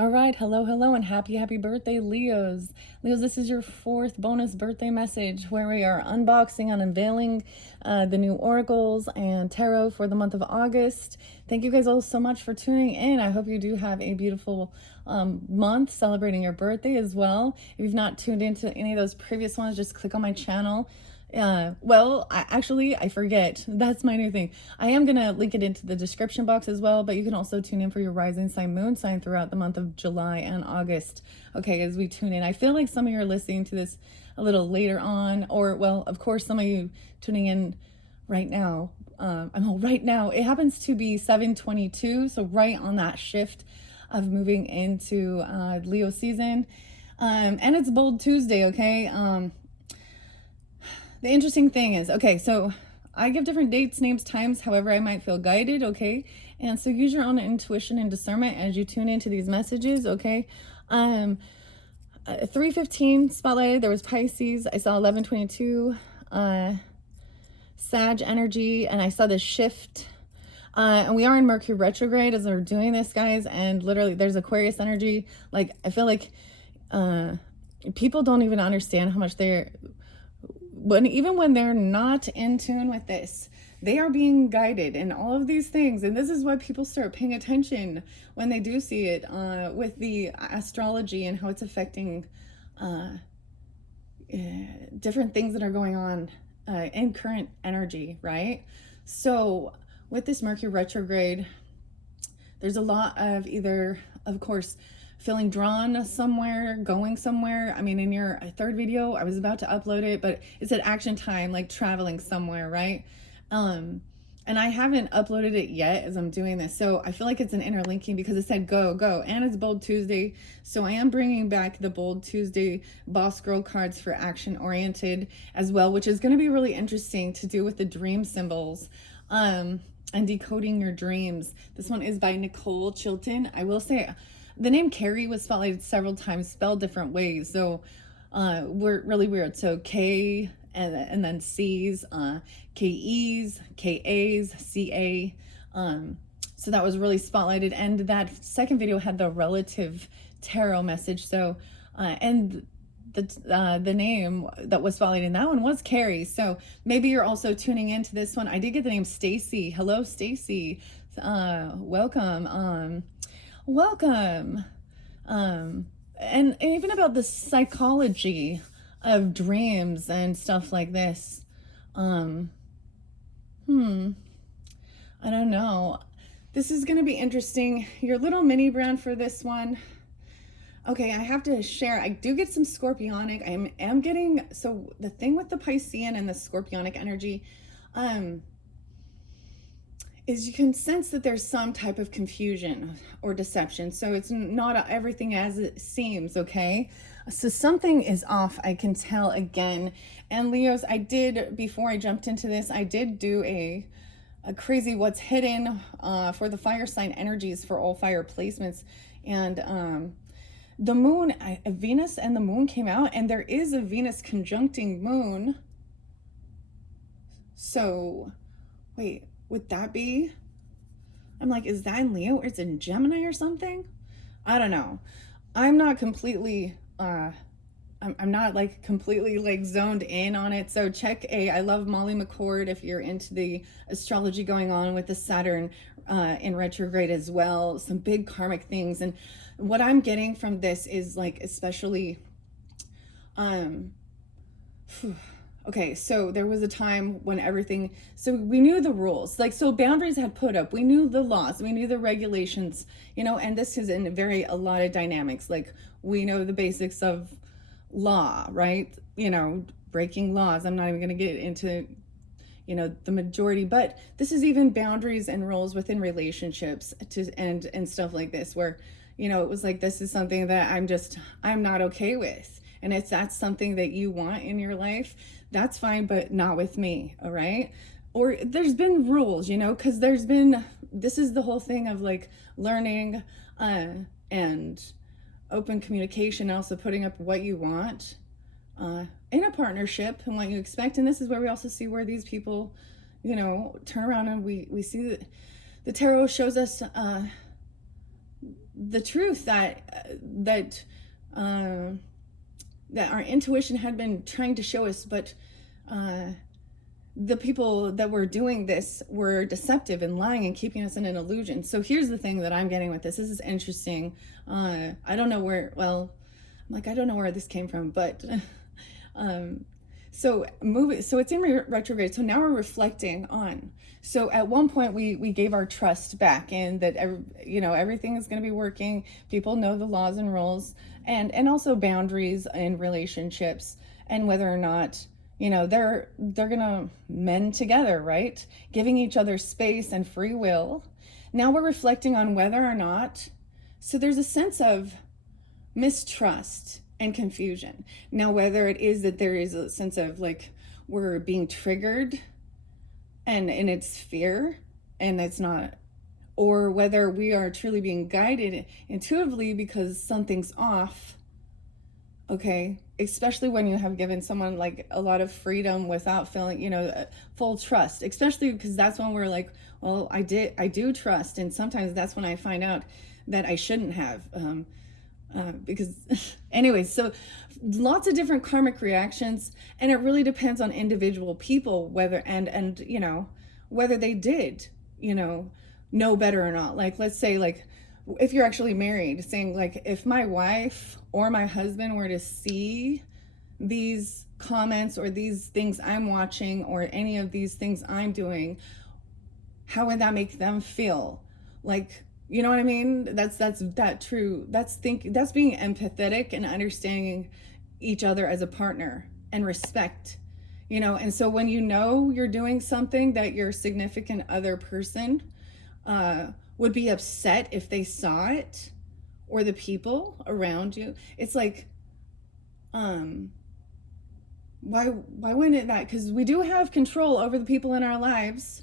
All right, hello, and happy birthday, Leos. Leos, this is your fourth bonus birthday message where we are unboxing and unveiling the new oracles and tarot for the month of August. Thank you guys all so much for tuning in. I hope you do have a beautiful month celebrating your birthday as well. If you've not tuned into any of those previous ones, just click on my channel. I forget. That's my new thing. I am going to link it into the description box as well, but you can also tune in for your rising sign, moon sign throughout the month of July and August. Okay, as we tune in. I feel like some of you are listening to this a little later on, or, well, of course, some of you tuning in right now. Right now. It happens to be 7:22, so right on that shift of moving into Leo season. And it's Bold Tuesday, okay? The interesting thing is, okay, so I give different dates, names, times, however I might feel guided, okay? And so use your own intuition and discernment as you tune into these messages, okay? 3:15 spotlighted, there was Pisces. I saw 11:22, Sag energy, and I saw this shift. And we are in Mercury retrograde as we're doing this, guys, and literally there's Aquarius energy. Like, I feel like people don't even understand how much even when they're not in tune with this, they are being guided in all of these things. And this is why people start paying attention when they do see it with the astrology and how it's affecting different things that are going on in current energy, right? So with this Mercury retrograde, there's a lot of either, of course, feeling drawn somewhere, going somewhere. I mean, in your third video, I was about to upload it, but it said action time, like traveling somewhere, right? And I haven't uploaded it yet as I'm doing this. So I feel like it's an interlinking because it said go, go, and it's Bold Tuesday. So I am bringing back the Bold Tuesday Boss Girl cards for action oriented as well, which is going to be really interesting to do with the dream symbols. And decoding your dreams. This one is by Nicole Chilton. I will say, the name Carrie was spotlighted several times, spelled different ways. So we're really weird. So K and then C's, K-E's, K-A's, C-A. So that was really spotlighted. And that second video had the relative tarot message. So, and the name that was spotlighted in that one was Carrie. So maybe you're also tuning into this one. I did get the name Stacy. Hello, Stacy. Welcome. Welcome. And even about the psychology of dreams and stuff like this. I don't know. This is going to be interesting. Your little mini brand for this one. Okay, I have to share. I do get some scorpionic. I am getting, so the thing with the Piscean and the scorpionic energy, is you can sense that there's some type of confusion or deception. So it's not everything as it seems, okay? So something is off, I can tell again. And Leos, before I jumped into this, I did do a crazy what's hidden for the fire sign energies for all fire placements. And the moon, Venus and the moon came out, and there is a Venus conjuncting moon. So, wait. Would that be? I'm like, is that in Leo or it's in Gemini or something? I don't know. I'm not completely, I'm not like completely like zoned in on it. So I love Molly McCord if you're into the astrology going on with the Saturn in retrograde as well. Some big karmic things. And what I'm getting from this is like, especially, okay, so there was a time when so we knew the rules, like, so boundaries had put up, we knew the laws, we knew the regulations, and this is in a lot of dynamics, like we know the basics of law, right? Breaking laws. I'm not even going to get into, the majority, but this is even boundaries and rules within relationships and stuff like this, where, it was like, this is something that I'm not okay with. And if that's something that you want in your life, that's fine, but not with me, all right? Or there's been rules, because this is the whole thing of like learning and open communication, also putting up what you want in a partnership and what you expect. And this is where we also see where these people, turn around, and we see that the tarot shows us the truth uh, that our intuition had been trying to show us, but the people that were doing this were deceptive and lying and keeping us in an illusion. So here's the thing that I'm getting with this. This is interesting. I don't know where, well, I'm like, I don't know where this came from, but so it's in retrograde. So now we're reflecting on. So at one point we gave our trust back in that, everything is going to be working. People know the laws and rules, and also boundaries in relationships, and whether or not, they're gonna mend together, right? Giving each other space and free will. Now we're reflecting on whether or not, so there's a sense of mistrust and confusion. Now, whether it is that there is a sense of like we're being triggered and it's fear and it's not, or whether we are truly being guided intuitively because something's off. Okay, especially when you have given someone like a lot of freedom without feeling, full trust, especially because that's when we're like, well, I do trust. And sometimes that's when I find out that I shouldn't have, because anyways, so lots of different karmic reactions, and it really depends on individual people, whether, and whether they did, know better or not. Like, let's say, like, if you're actually married, saying like, if my wife or my husband were to see these comments or these things I'm watching or any of these things I'm doing, how would that make them feel? Like, you know what I mean? That's true. That's being empathetic and understanding each other as a partner and respect, and so when you're doing something that your significant other person would be upset if they saw it, or the people around you, it's like, why wouldn't it that? Because we do have control over the people in our lives.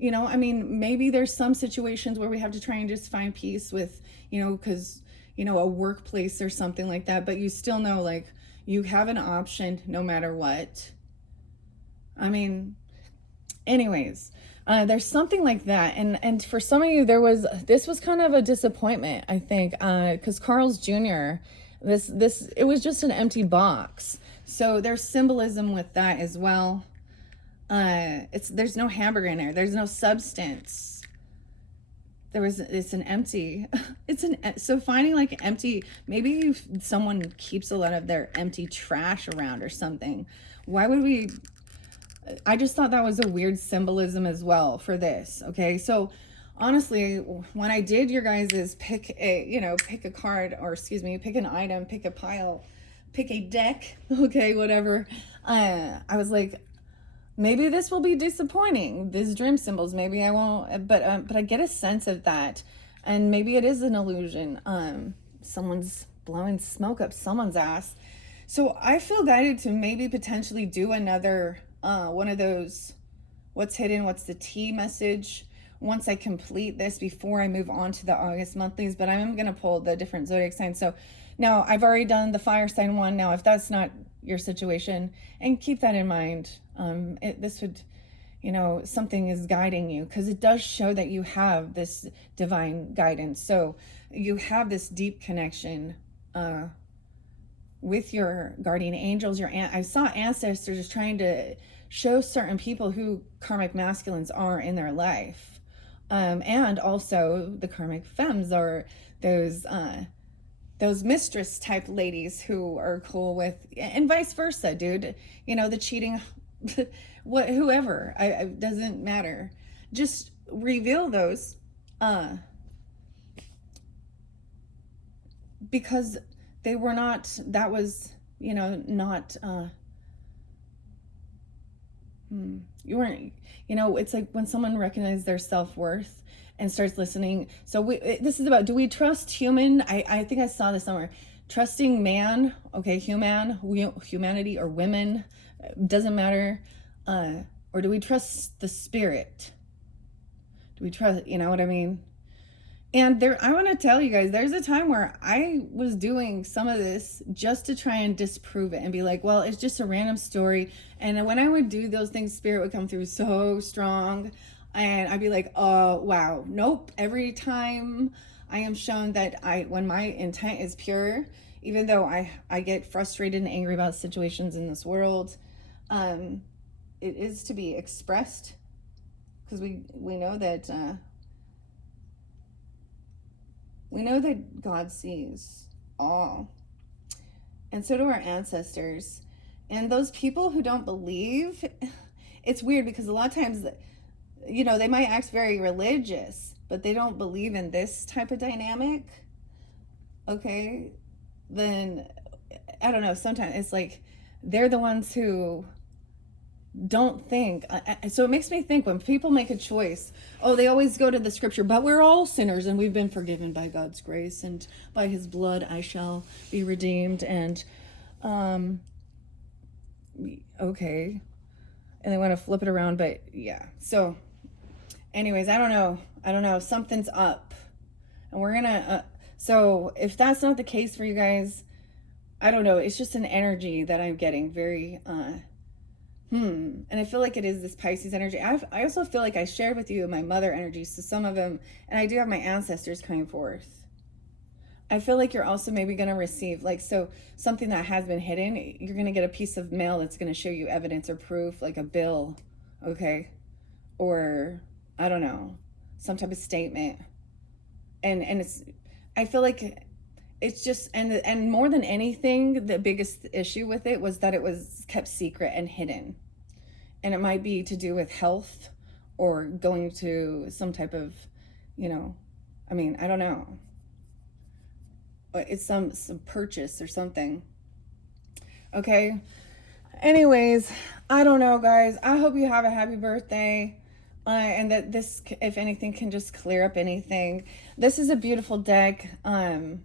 Maybe there's some situations where we have to try and just find peace with, because, a workplace or something like that, but you still know, like, you have an option no matter what. Anyways, there's something like that. And for some of you, this was kind of a disappointment, I think, because Carl's Jr., it was just an empty box. So there's symbolism with that as well. There's no hamburger in there. There's no substance. It's an empty, so finding like empty, maybe someone keeps a lot of their empty trash around or something. Why would I just thought that was a weird symbolism as well for this. Okay. So honestly, when I did your guys's pick a card, or excuse me, pick an item, pick a pile, pick a deck. Okay. Whatever. I was like, maybe this will be disappointing. These dream symbols, maybe I won't, but I get a sense of that, and maybe it is an illusion. Someone's blowing smoke up someone's ass. So I feel guided to maybe potentially do another one of those what's hidden, what's the tea message once I complete this, before I move on to the August monthlies. But I'm going to pull the different zodiac signs. So now I've already done the fire sign one. Now, if that's not your situation, and keep that in mind, this would, something is guiding you, because it does show that you have this divine guidance. So you have this deep connection with your guardian angels. I saw ancestors trying to show certain people who karmic masculines are in their life, and also the karmic femmes, or those mistress type ladies who are cool with, and vice versa, dude. The cheating, whoever, it doesn't matter. Just reveal those, because they were not, that was, not, you weren't, it's like when someone recognizes their self-worth and starts listening. So this is about, do we trust human? I think I saw this somewhere. Trusting man, okay, humanity, or women, doesn't matter. Or do we trust the spirit? Do we trust, you know what I mean? And I want to tell you guys, there's a time where I was doing some of this just to try and disprove it and be like, well, it's just a random story. And when I would do those things, spirit would come through so strong. And I'd be like, oh, wow, nope. Every time I am shown that when my intent is pure, even though I get frustrated and angry about situations in this world, it is to be expressed, because we know that God sees all, and so do our ancestors. And those people who don't believe, it's weird because a lot of times, they might act very religious, but they don't believe in this type of dynamic. Okay, then I don't know. Sometimes it's like they're the ones who don't think. So it makes me think, when people make a choice, they always go to the scripture, but we're all sinners and we've been forgiven by God's grace, and by his blood I shall be redeemed. And okay, and they want to flip it around, but yeah. So anyways, I don't know, something's up, and we're gonna so if that's not the case for you guys, I don't know, it's just an energy that I'm getting very and I feel like it is this Pisces energy. I also feel like I shared with you my mother energy, so some of them, and I do have my ancestors coming forth. I feel like you're also maybe going to receive, like, so something that has been hidden, you're going to get a piece of mail that's going to show you evidence or proof, like a bill, okay? Or, I don't know, some type of statement. And it's, I feel like it's just, and more than anything, the biggest issue with it was that it was kept secret and hidden. And it might be to do with health or going to some type of, I don't know. But it's some purchase or something. Okay. Anyways, I don't know, guys. I hope you have a happy birthday. And that this, if anything, can just clear up anything. This is a beautiful deck. I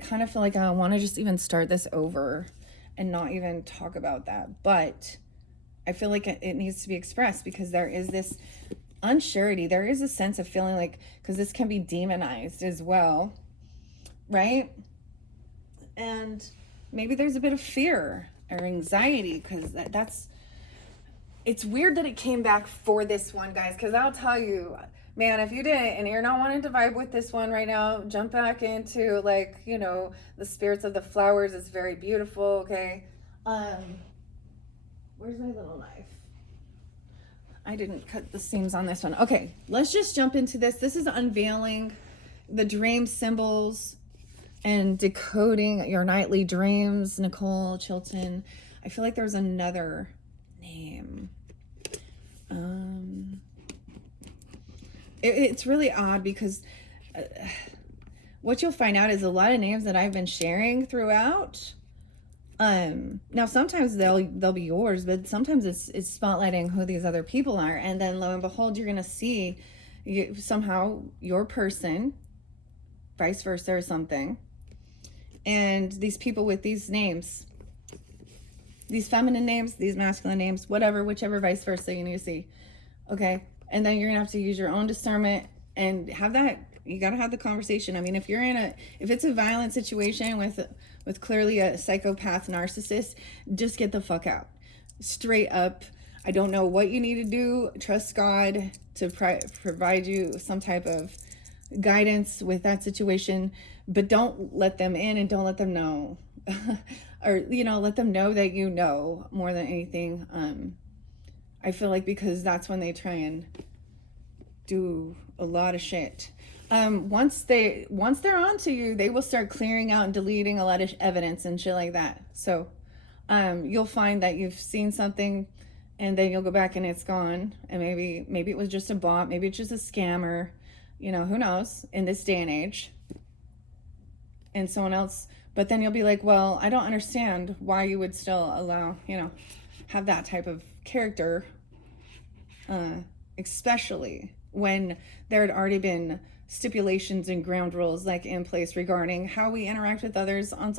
kind of feel like I want to just even start this over and not even talk about that. But I feel like it needs to be expressed, because there is this unsurety. There is a sense of feeling like, because this can be demonized as well, right? And maybe there's a bit of fear or anxiety, because that's, it's weird that it came back for this one, guys, because I'll tell you, man, if you didn't and you're not wanting to vibe with this one right now, jump back into, like, the spirits of the flowers. It's very beautiful, okay? Where's my little knife? I didn't cut the seams on this one. Okay, let's just jump into this. This is unveiling the dream symbols and decoding your nightly dreams. Nicole Chilton. I feel like there's another name. It's really odd, because what you'll find out is a lot of names that I've been sharing throughout. Now sometimes they'll be yours, but sometimes it's spotlighting who these other people are, and then lo and behold, you're gonna see somehow your person, vice versa or something, and these people with these names, these feminine names, these masculine names, whatever, whichever, vice versa, you need to see, okay? And then you're gonna have to use your own discernment and have that. You gotta have the conversation. I mean, if it's a violent situation with clearly a psychopath narcissist, just get the fuck out, straight up. I don't know what you need to do. Trust God to provide you some type of guidance with that situation, but don't let them in, and don't let them know, or let them know that more than anything. I feel like, because that's when they try and do a lot of shit. Once they're onto you, they will start clearing out and deleting a lot of evidence and shit like that. So you'll find that you've seen something, and then you'll go back and it's gone, and maybe it was just a bot, maybe it's just a scammer, who knows, in this day and age, and someone else. But then you'll be like, well, I don't understand why you would still allow, have that type of character, especially when there had already been stipulations and ground rules, like, in place regarding how we interact with others on,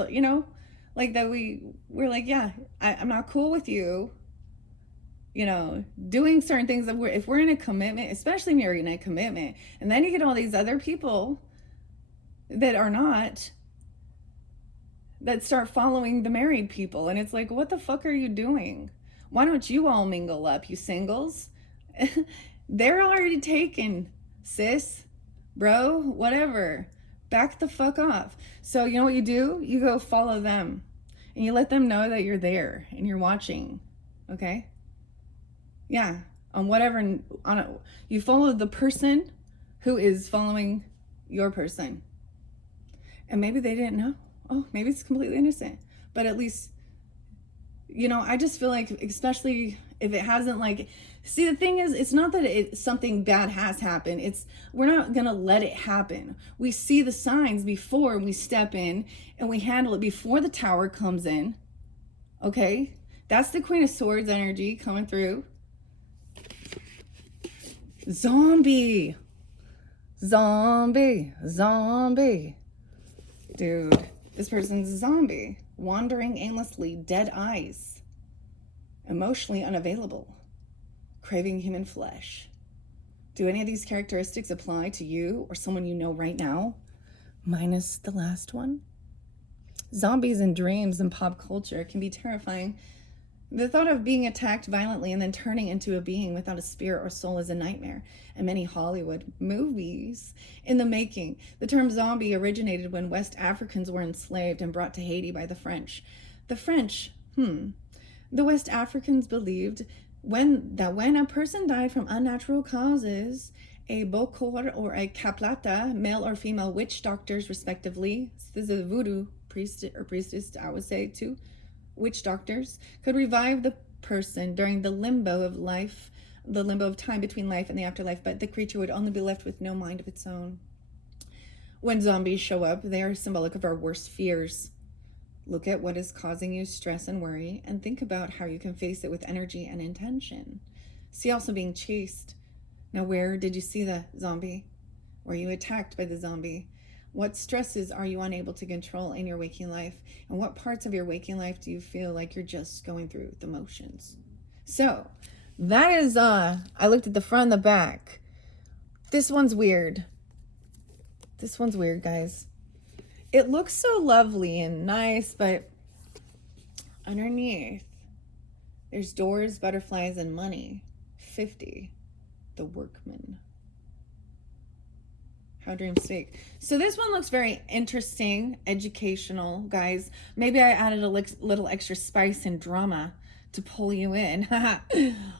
like, that we're like, yeah, I'm not cool with you, doing certain things. That if we're in a commitment, especially when you're in a commitment, and then you get all these other people that are not, that start following the married people, and it's like, what the fuck are you doing? Why don't you all mingle up, you singles? They're already taken, sis, bro, whatever. Back the fuck off. So you know what you do? You go follow them and you let them know that you're there and you're watching. Okay? Yeah. On whatever, you follow the person who is following your person. And maybe they didn't know. Oh, maybe it's completely innocent. But at least, I just feel like, especially if it hasn't, like, see, the thing is, it's not that something bad has happened. We're not going to let it happen. We see the signs before we step in and we handle it before the tower comes in. Okay? That's the Queen of Swords energy coming through. Zombie. Dude, this person's a zombie. Wandering aimlessly, dead eyes. Emotionally unavailable. Craving human flesh. Do any of these characteristics apply to you or someone you know right now? Minus the last one. Zombies in dreams and pop culture can be terrifying. The thought of being attacked violently and then turning into a being without a spirit or soul is a nightmare. And many Hollywood movies in the making. The term zombie originated when West Africans were enslaved and brought to Haiti by the French. The West Africans believed when a person died from unnatural causes, a bokor or a kaplata, male or female witch doctors respectively, this is a voodoo priest or priestess, I would say too, witch doctors, could revive the person during the limbo of time between life and the afterlife, but the creature would only be left with no mind of its own. When zombies show up, they are symbolic of our worst fears. Look at what is causing you stress and worry, and think about how you can face it with energy and intention. See also being chased. Now, where did you see the zombie? Were you attacked by the zombie? What stresses are you unable to control in your waking life? And what parts of your waking life do you feel like you're just going through the motions? So, that is, I looked at the front and the back. This one's weird. Guys. It looks so lovely and nice, but underneath, there's doors, butterflies, and money. 50. The workman. How dreams speak. So this one looks very interesting, educational, guys. Maybe I added a little extra spice and drama to pull you in.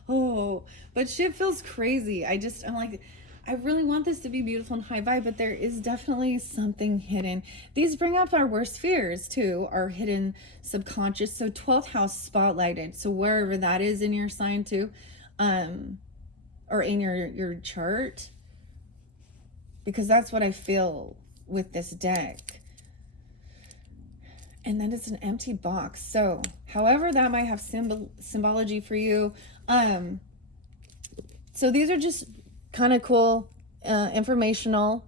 Oh, but shit feels crazy. I'm like, I really want this to be beautiful and high vibe, but there is definitely something hidden. These bring up our worst fears too, our hidden subconscious. So 12th house spotlighted. So wherever that is in your sign too, or in your chart, because that's what I feel with this deck. And then it's an empty box. So however that might have symbology for you. So these are just kind of cool, informational.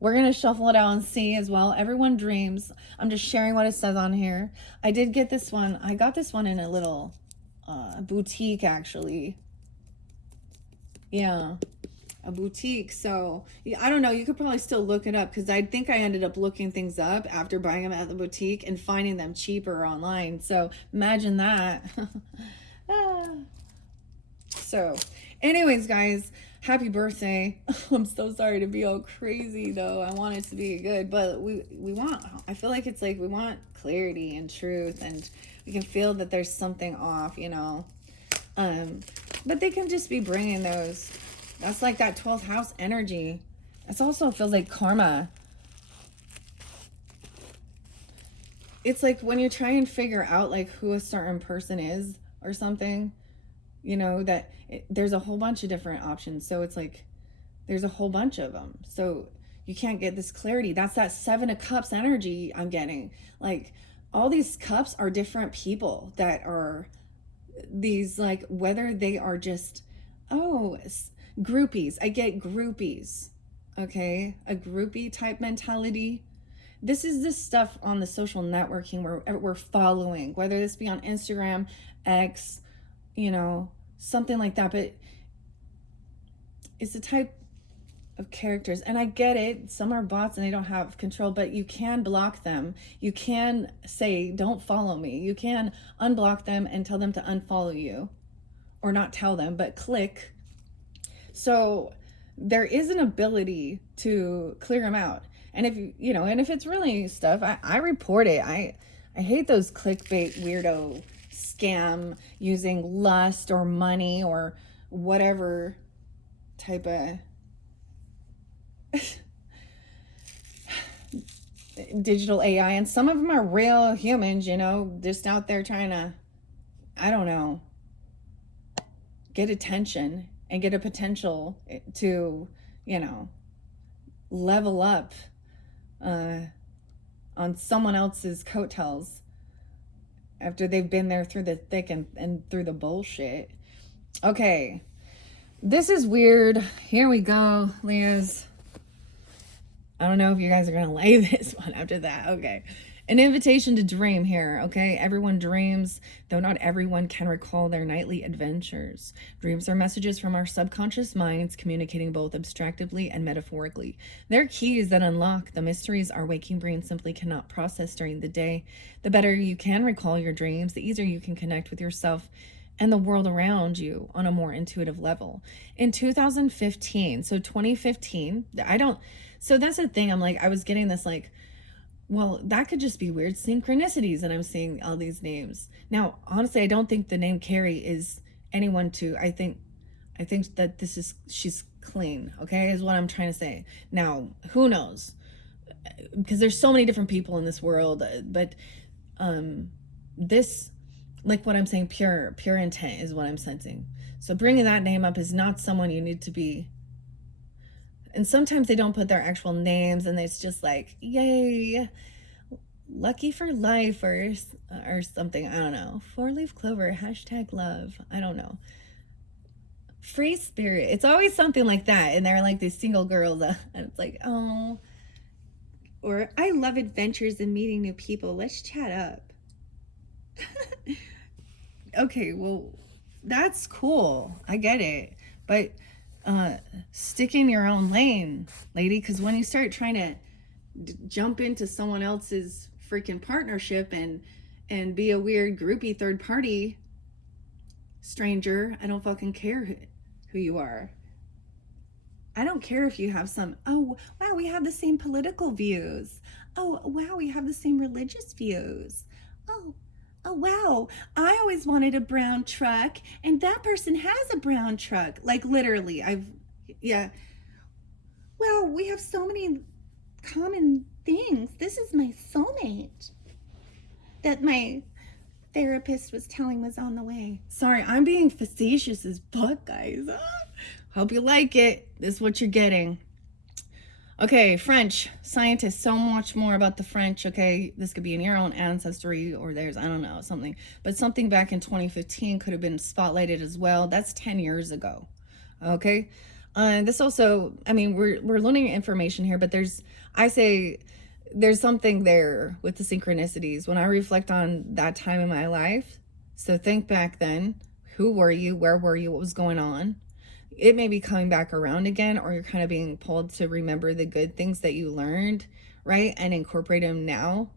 We're going to shuffle it out and see as well. Everyone dreams. I'm just sharing what it says on here. I did get this one. I got this one in a little boutique, actually. Yeah, a boutique. So yeah, I don't know. You could probably still look it up, because I think I ended up looking things up after buying them at the boutique and finding them cheaper online. So imagine that. So anyways, guys, happy birthday. I'm so sorry to be all crazy though. I want it to be good, but I feel like it's like we want clarity and truth, and we can feel that there's something off, but they can just be bringing those. That's like that 12th house energy. It also feels like karma. It's like when you try and figure out like who a certain person is or something, there's a whole bunch of different options. So it's like there's a whole bunch of them. So you can't get this clarity. That's that 7 of Cups energy I'm getting. Like all these cups are different people that are these, like, whether they are just, groupies. I get groupies. Okay. A groupie type mentality. This is this stuff on the social networking where we're following, whether this be on Instagram, X, something like that. But it's a type of characters, and I get it. Some are bots and they don't have control, but you can block them. You can say, don't follow me. You can unblock them and tell them to unfollow you, or not tell them, but click. So there is an ability to clear them out. And if and if it's really stuff, I report it. I hate those clickbait weirdo scam using lust or money or whatever type of digital AI. And some of them are real humans, just out there trying to, I don't know, get attention and get a potential to, level up on someone else's coattails after they've been there through the thick and through the bullshit. Okay, this is weird. Here we go, Leah's. I don't know if you guys are gonna lay this one after that. Okay. An invitation to dream here, okay? Everyone dreams, though not everyone can recall their nightly adventures. Dreams are messages from our subconscious minds communicating both abstractly and metaphorically. They're keys that unlock the mysteries our waking brain simply cannot process during the day. The better you can recall your dreams, the easier you can connect with yourself and the world around you on a more intuitive level. In 2015, so 2015, so that's the thing. I'm like, I was getting this like, well, that could just be weird synchronicities, and I'm seeing all these names. Now, honestly, I don't think the name Carrie is anyone to, I think that she's clean, okay, is what I'm trying to say. Now, who knows? Because there's so many different people in this world, but this, like what I'm saying, pure intent is what I'm sensing. So bringing that name up is not someone you need to be. And sometimes they don't put their actual names, and it's just like, yay, lucky for life or something. I don't know. 4-leaf clover, #love. I don't know. Free spirit. It's always something like that. And they're like these single girls. And it's like, oh. Or I love adventures and meeting new people. Let's chat up. Okay, well, that's cool. I get it. But stick in your own lane, lady, because when you start trying to jump into someone else's freaking partnership and be a weird groupie third party stranger, I don't fucking care who you are. I don't care if you have some, oh wow, we have the same political views, oh wow, we have the same religious views, oh wow, I always wanted a brown truck and that person has a brown truck. Like literally, yeah. Well, we have so many common things. This is my soulmate that my therapist was telling was on the way. Sorry, I'm being facetious as fuck, guys. Hope you like it. This is what you're getting. Okay, French scientists, so much more about the French, okay? This could be in your own ancestry or theirs, I don't know, something. But something back in 2015 could have been spotlighted as well. That's 10 years ago, okay? This also, I mean, we're learning information here, but there's something there with the synchronicities. When I reflect on that time in my life, so think back then, who were you, where were you, what was going on? It may be coming back around again, or you're kind of being pulled to remember the good things that you learned, right? And incorporate them now.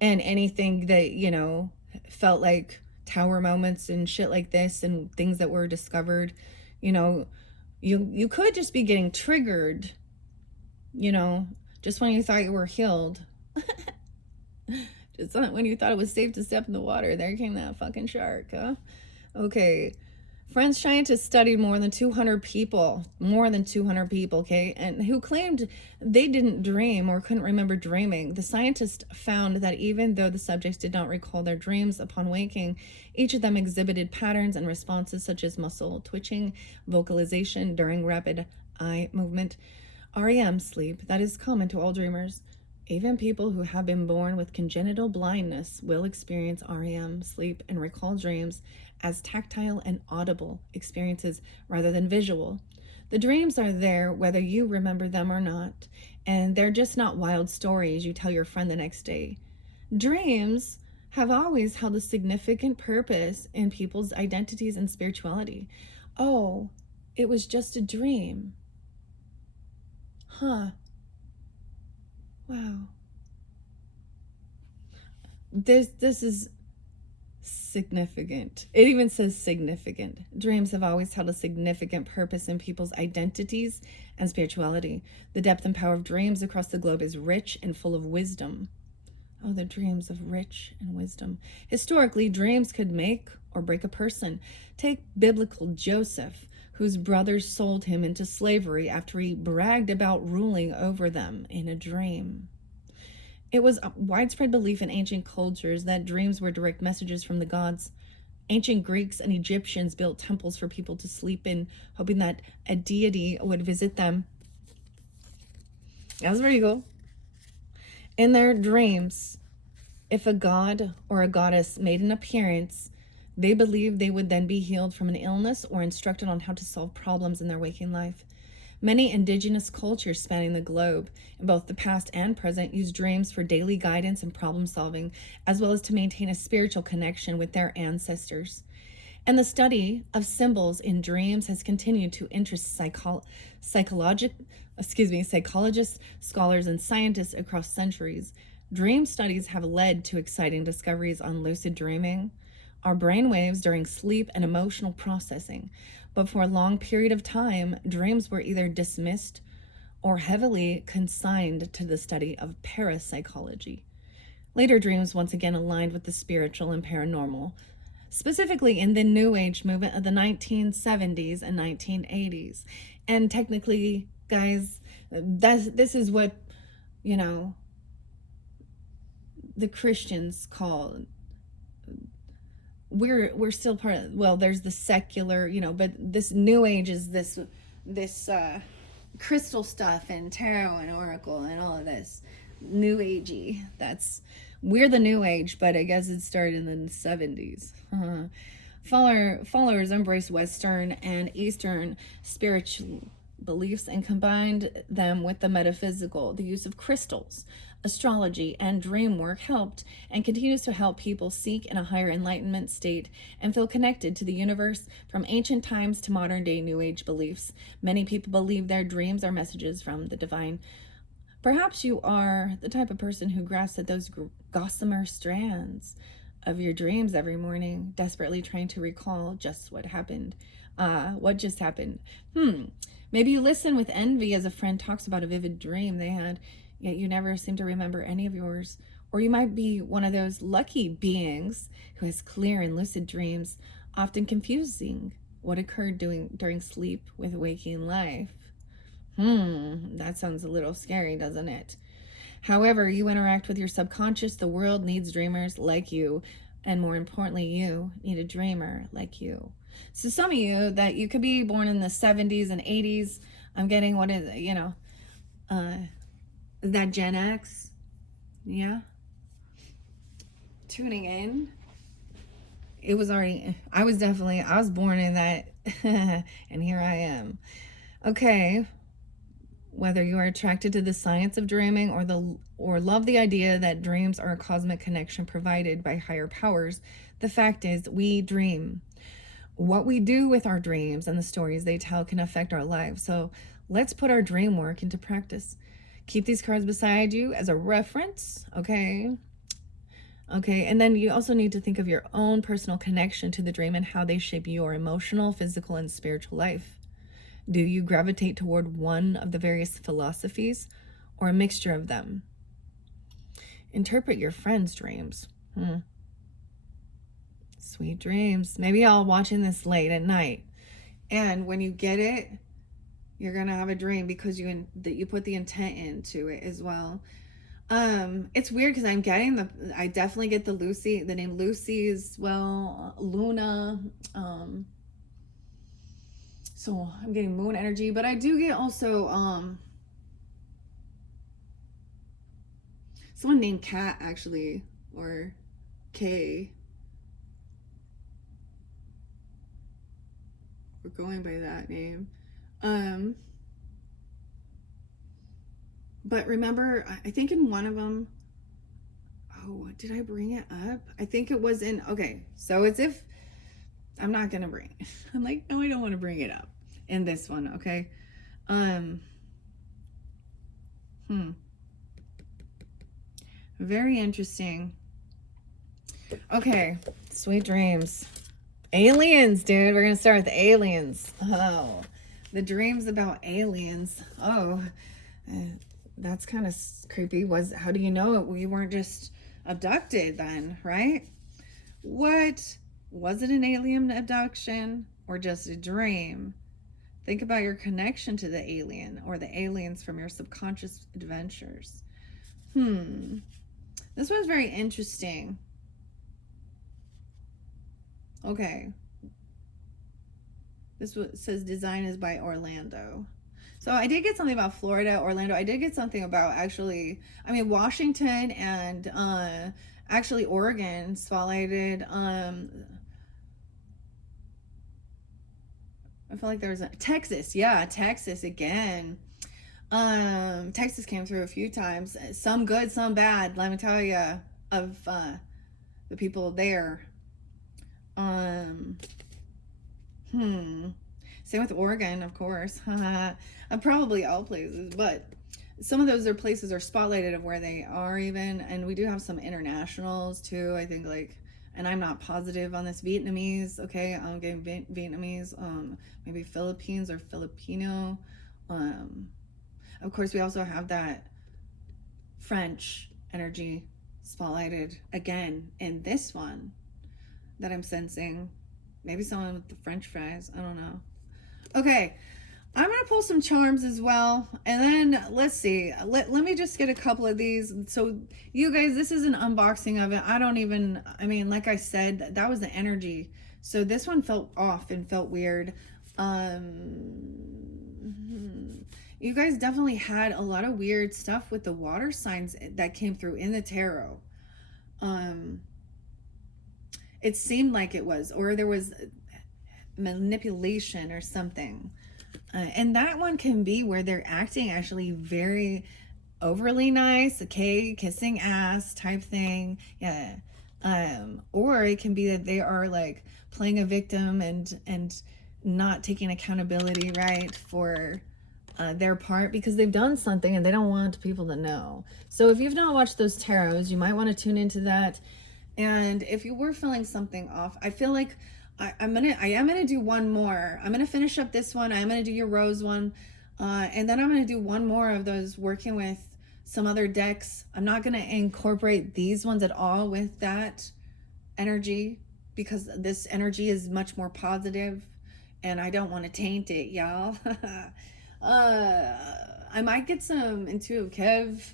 And anything that, felt like tower moments and shit like this and things that were discovered, you could just be getting triggered, just when you thought you were healed. Just when you thought it was safe to step in the water, there came that fucking shark, huh? Okay. French scientists studied more than 200 people, okay, and who claimed they didn't dream or couldn't remember dreaming. The scientists found that even though the subjects did not recall their dreams upon waking, each of them exhibited patterns and responses such as muscle twitching, vocalization during rapid eye movement, REM sleep that is common to all dreamers. Even people who have been born with congenital blindness will experience REM sleep and recall dreams as tactile and audible experiences rather than visual. The dreams are there whether you remember them or not, and they're just not wild stories you tell your friend the next day. Dreams have always held a significant purpose in people's identities and spirituality. Oh, it was just a dream. Huh. Wow. This is significant. It even says significant. Dreams have always held a significant purpose in people's identities and spirituality. The depth and power of dreams across the globe is rich and full of wisdom. Oh, the dreams of rich and wisdom. Historically, dreams could make or break a person. Take biblical Joseph, whose brothers sold him into slavery after he bragged about ruling over them in a dream. It was a widespread belief in ancient cultures that dreams were direct messages from the gods. Ancient Greeks and Egyptians built temples for people to sleep in, hoping that a deity would visit them. That was pretty cool. In their dreams, if a god or a goddess made an appearance, they believed they would then be healed from an illness or instructed on how to solve problems in their waking life. Many indigenous cultures spanning the globe, in both the past and present, use dreams for daily guidance and problem solving, as well as to maintain a spiritual connection with their ancestors. And the study of symbols in dreams has continued to interest psychologists, scholars, and scientists across centuries. Dream studies have led to exciting discoveries on lucid dreaming, our brainwaves during sleep, and emotional processing. But for a long period of time, dreams were either dismissed or heavily consigned to the study of parapsychology. Later, dreams once again aligned with the spiritual and paranormal, specifically in the New Age movement of the 1970s and 1980s. And technically, guys, this is what, the Christians call, we're still part of, well, there's the secular, but this New Age is this crystal stuff and tarot and oracle and all of this New Agey. We're the New Age, but I guess it started in the 70s. Followers embraced Western and Eastern spiritual beliefs and combined them with the metaphysical. The use of crystals, astrology, and dream work helped and continues to help people seek in a higher enlightenment state and feel connected to the universe. From ancient times to modern day New Age beliefs, many people believe their dreams are messages from the divine. Perhaps you are the type of person who grasps at those gossamer strands of your dreams every morning, desperately trying to recall just what happened. What just happened? Maybe you listen with envy as a friend talks about a vivid dream they had, yet you never seem to remember any of yours. Or you might be one of those lucky beings who has clear and lucid dreams, often confusing what occurred during sleep with waking life. That sounds a little scary, doesn't it? However you interact with your subconscious, the world needs dreamers like you, and more importantly, you need a dreamer like you. So some of you that you could be born in the 70s and 80s, I'm getting what is it, that Gen X, yeah, tuning in. I was born in that, and here I am. Okay, whether you are attracted to the science of dreaming or love the idea that dreams are a cosmic connection provided by higher powers, the fact is we dream. What we do with our dreams and the stories they tell can affect our lives. So let's put our dream work into practice. Keep these cards beside you as a reference, okay? Okay, and then you also need to think of your own personal connection to the dream and how they shape your emotional, physical, and spiritual life. Do you gravitate toward one of the various philosophies or a mixture of them? Interpret your friends' dreams. Sweet dreams. Maybe y'all watching this late at night, and when you get it, you're gonna have a dream because you put the intent into it as well. It's weird because I definitely get the name Lucy as well, Luna. So I'm getting moon energy, but I do get also someone named Kat actually, or K. We're going by that name. But remember, I think in one of them, did I bring it up? I think it was okay, so it's if, I'm not gonna bring it. I'm like, no, I don't want to bring it up in this one, okay? Very interesting. Okay, Sweet dreams. Aliens, dude. We're going to start with aliens. Oh, the dreams about aliens. Oh, that's kind of creepy. How do you know we weren't just abducted then, right? What? Was it an alien abduction or just a dream? Think about your connection to the alien or the aliens from your subconscious adventures. This one's very interesting. Okay. This says design is by Orlando. So I did get something about Florida, Orlando. I did get something about actually, I mean, Washington and actually Oregon spotlighted. I feel like there was Texas. Yeah, Texas again. Texas came through a few times. Some good, some bad. Let me tell you, of the people there. Same with Oregon, of course. Probably all places, but some of those places are spotlighted of where they are even, and we do have some internationals too. I think and I'm not positive on this Vietnamese. Okay, I'm getting Vietnamese. Maybe Philippines or Filipino. Of course, we also have that French energy spotlighted again in this one that I'm sensing. Maybe someone with the French fries. I don't know. Okay, I'm going to pull some charms as well. And then let's see. Let me just get a couple of these. So you guys, this is an unboxing of it. I mean, like I said, that was the energy. So this one felt off and felt weird. You guys definitely had a lot of weird stuff with the water signs that came through in the tarot. It seemed like it was, or there was manipulation or something. And that one can be where they're acting actually very overly nice, okay, kissing ass type thing. Yeah. Or it can be that they are like playing a victim and not taking accountability, right, for their part because they've done something and they don't want people to know. So if you've not watched those tarots, you might want to tune into that. And if you were feeling something off, I feel like I am gonna do one more. I'm gonna finish up this one. I'm gonna do your rose one, and then I'm gonna do one more of those working with some other decks. I'm not gonna incorporate these ones at all with that energy because this energy is much more positive, and I don't want to taint it, y'all. I might get some intuitive Kev,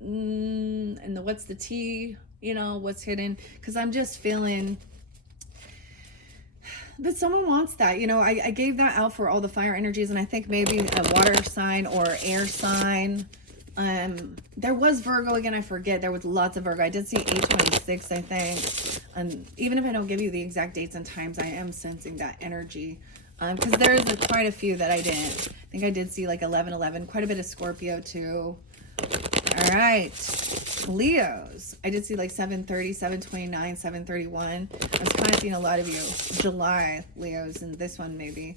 and the what's the tea, what's hidden, because I'm just feeling that someone wants that. I gave that out for all the fire energies, and I think maybe a water sign or air sign. There was Virgo again. I forget. There was lots of Virgo. I did see 826, I think. And even if I don't give you the exact dates and times, I am sensing that energy. Because there's quite a few that I didn't. I think I did see like 1111. Quite a bit of Scorpio too. All right. Leos. I did see like 730, 729, 731. I was kind of seeing a lot of you. July Leos, and this one maybe.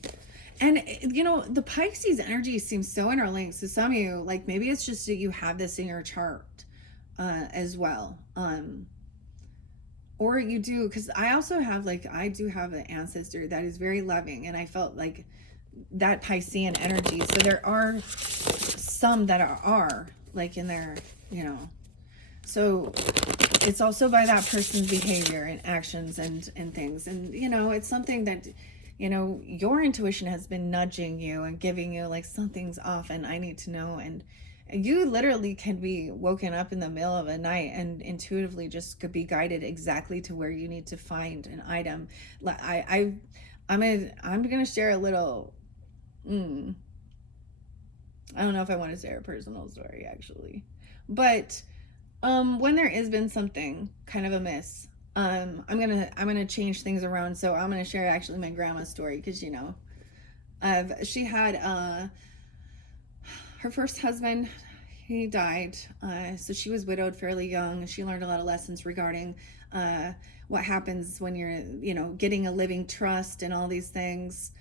And, the Pisces energy seems so interlinked. So some of you, like maybe it's just that you have this in your chart as well. Or you do, because I also have I do have an ancestor that is very loving. And I felt like that Piscean energy. So there are some that are like in there, So it's also by that person's behavior and actions and things. And, it's something that, your intuition has been nudging you and giving you like something's off and I need to know. And you literally can be woken up in the middle of a night and intuitively just could be guided exactly to where you need to find an item. I'm gonna share a little. I don't know if I want to share a personal story actually, but when there has been something kind of amiss, I'm gonna change things around. So I'm gonna share actually my grandma's story because she had her first husband, he died. So she was widowed fairly young. She learned a lot of lessons regarding what happens when you're, getting a living trust and all these things.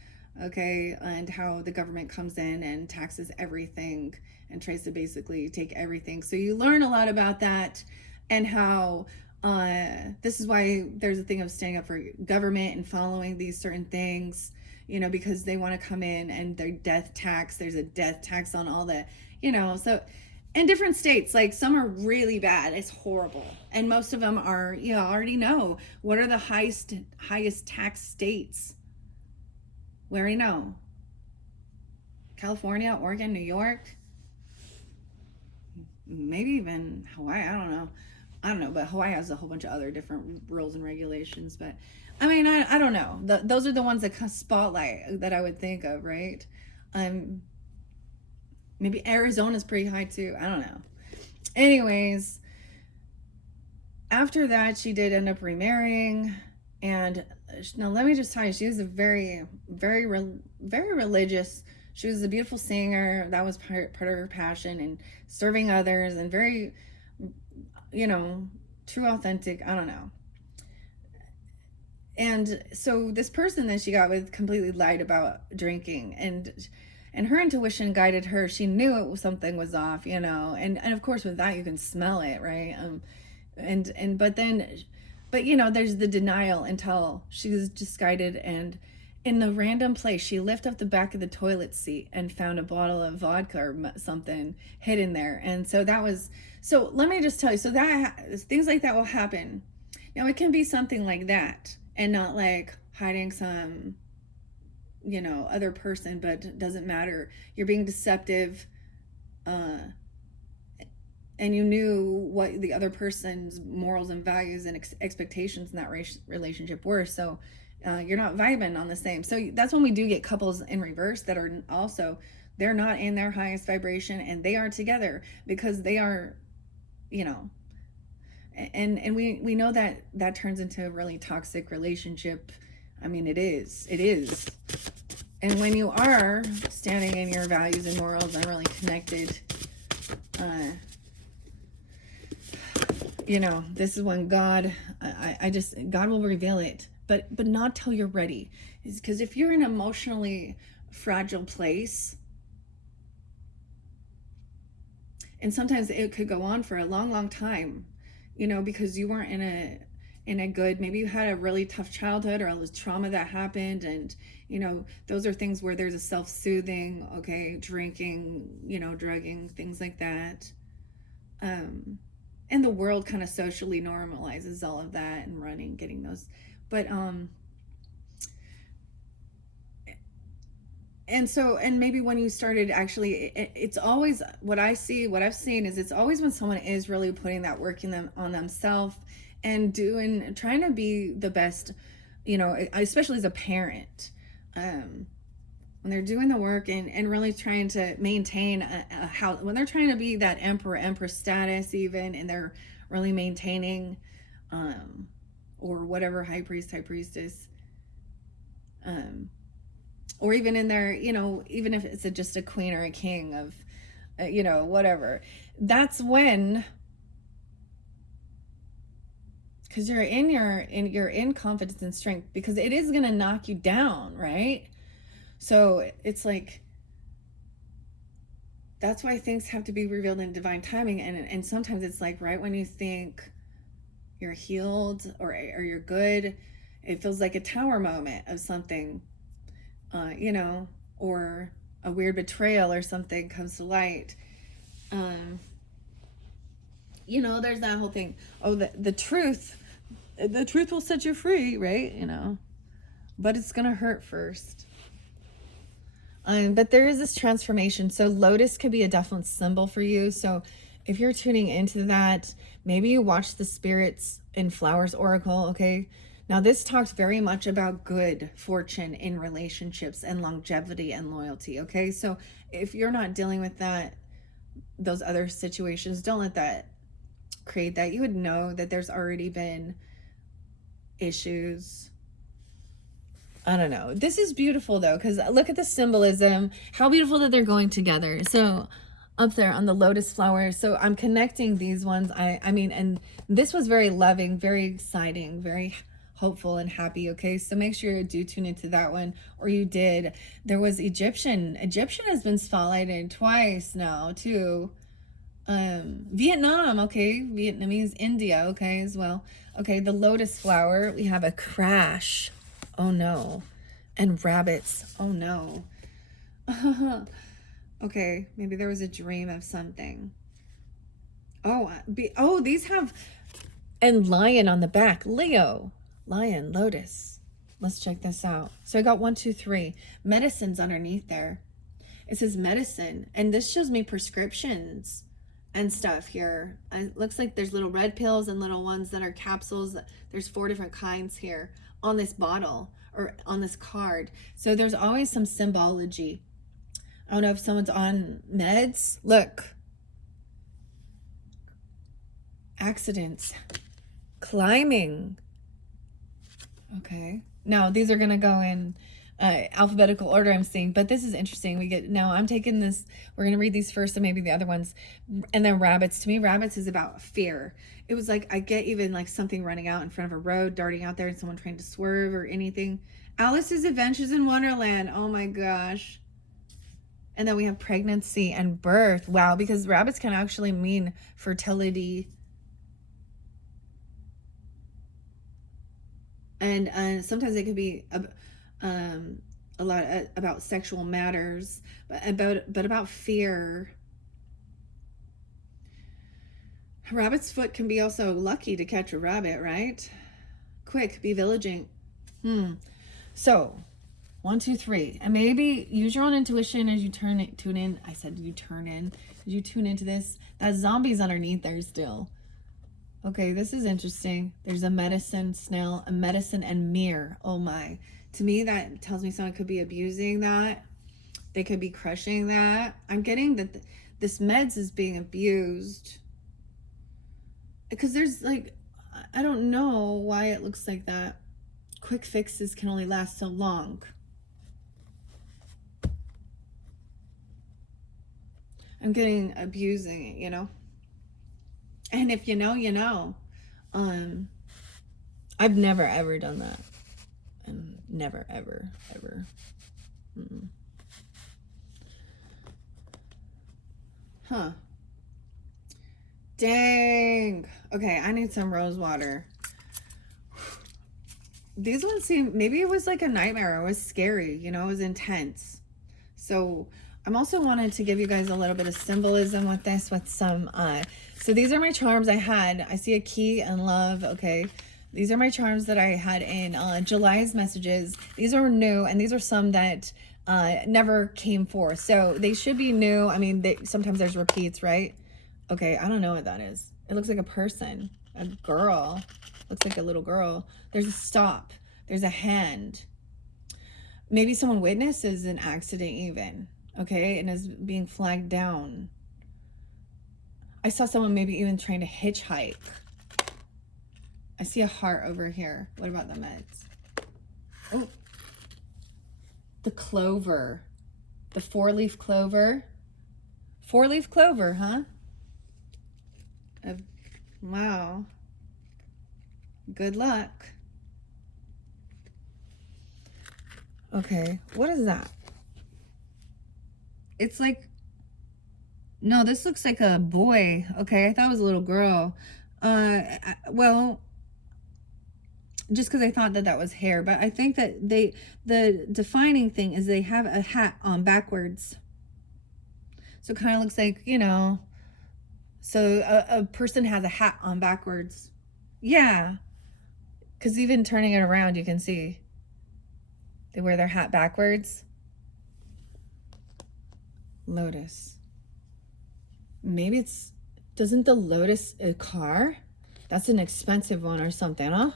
Okay. And how the government comes in and taxes everything and tries to basically take everything. So you learn a lot about that and how This is why there's a thing of staying up for government and following these certain things, because they want to come in and their death tax, there's a death tax on all the, so in different states, like some are really bad. It's horrible. And most of them are, already know what are the highest tax states. We already know. California, Oregon, New York, maybe even Hawaii. I don't know, but Hawaii has a whole bunch of other different rules and regulations. But I mean, I don't know. Those are the ones that spotlight that I would think of, right? Maybe Arizona's pretty high too. I don't know. Anyways, after that, she did end up remarrying. And now let me just tell you, she was a very, very, very religious. She was a beautiful singer. That was part of her passion, and serving others, and very, true, authentic. I don't know. And so this person that she got with completely lied about drinking, and her intuition guided her. She knew something was off, and of course with that you can smell it, right? But there's the denial until she was just guided, and in the random place she lifted up the back of the toilet seat and found a bottle of vodka or something hidden there. And so let me just tell you, so that things like that will happen. Now it can be something like that and not like hiding some other person, but it doesn't matter. You're being deceptive, and you knew what the other person's morals and values and expectations in that relationship were. So you're not vibing on the same. So that's when we do get couples in reverse that are also, they're not in their highest vibration, and they are together because they are, and we know that turns into a really toxic relationship. I mean, it is. And when you are standing in your values and morals and really connected, this is when God will reveal it, but not till you're ready. Because if you're in an emotionally fragile place, and sometimes it could go on for a long, long time, because you weren't in a good, maybe you had a really tough childhood, or a trauma that happened, and those are things where there's a self-soothing, okay, drinking, drugging, things like that, and the world kind of socially normalizes all of that, and running, getting those, but and maybe when you started, actually, it's always what I've seen is it's always when someone is really putting that work on themselves, and trying to be the best, especially as a parent, when they're doing the work and really trying to maintain when they're trying to be that emperor status, even, and they're really maintaining, or whatever, high priestess, or even in their, even if it's just a queen or a king of, whatever, that's when, because you're in confidence and strength, because it is going to knock you down, right? So it's like, that's why things have to be revealed in divine timing, and sometimes it's like right when you think you're healed or you're good, it feels like a tower moment of something, or a weird betrayal or something comes to light. There's that whole thing. Oh, the truth will set you free, right? But it's gonna hurt first. But there is this transformation. So lotus could be a definite symbol for you. So if you're tuning into that, maybe you watch the Spirits in Flowers Oracle, okay? Now this talks very much about good fortune in relationships and longevity and loyalty, okay? So if you're not dealing with those other situations, don't let that create that. You would know that there's already been issues. I don't know. This is beautiful though, because look at the symbolism, how beautiful that they're going together. So up there on the lotus flower. So I'm connecting these ones. I mean, and this was very loving, very exciting, very hopeful and happy. Okay, so make sure you do tune into that one, or you did. There was Egyptian has been spotlighted twice now too. Vietnam, okay. Vietnamese, India, okay, as well. Okay, the lotus flower. We have a crash. Oh no. And rabbits. Oh no. Okay, maybe there was a dream of something. Oh, these have, and lion on the back. Leo, lion, lotus. Let's check this out. So I got 1, 2, 3 medicines underneath there. It says medicine, and this shows me prescriptions and stuff here. It looks like there's little red pills and little ones that are capsules. There's 4 different kinds here on this bottle or on this card. So there's always some symbology. I don't know if someone's on meds. Look. Accidents. Climbing. Okay. Now these are going to go in alphabetical order, I'm seeing, but this is interesting. Now I'm taking this, we're going to read these first and maybe the other ones. And then rabbits. To me, rabbits is about fear. It was like, I get even like something running out in front of a road, darting out there and someone trying to swerve or anything. Alice's Adventures in Wonderland. Oh my gosh. And then we have pregnancy and birth. Wow, because rabbits can actually mean fertility. And sometimes it could be a lot about sexual matters, but about fear. A rabbit's foot can be also lucky to catch a rabbit, right? Quick, be vigilant. So 1, 2, 3, and maybe use your own intuition as you tune in. I said you turn in as you tune into this. That zombie's underneath there still. Okay, this is interesting. There's a medicine, snail, a medicine, and mirror. Oh my. To me, that tells me someone could be abusing that. They could be crushing that. I'm getting that this meds is being abused. Because there's like, I don't know why it looks like that. Quick fixes can only last so long. I'm getting abusing it, you know? And if you know, you know. I've never ever done that. And never ever ever. Huh. Dang. Okay, I need some rose water. These ones seem, maybe it was like a nightmare. It was scary, you know, it was intense. So I'm also wanted to give you guys a little bit of symbolism with this, with some, so these are my charms I had. I see a key and love, okay. These are my charms that I had in July's messages. These are new, and these are some that never came forth. So they should be new. I mean, sometimes there's repeats, right? Okay, I don't know what that is. It looks like a person, a girl. Looks like a little girl. There's a stop. There's a hand. Maybe someone witnesses an accident even, okay, and is being flagged down. I saw someone maybe even trying to hitchhike. I see a heart over here. What about the meds? Oh, the clover. The 4-leaf clover. 4-leaf clover, huh? Wow. Good luck. Okay, what is that? It's like, no, this looks like a boy. Okay, I thought it was a little girl. Well, just because I thought that that was hair, but I think that the defining thing is they have a hat on backwards. So it kind of looks like, you know, so a person has a hat on backwards. Yeah, because even turning it around, you can see they wear their hat backwards. Lotus. Maybe it's, doesn't the lotus a car? That's an expensive one or something, huh?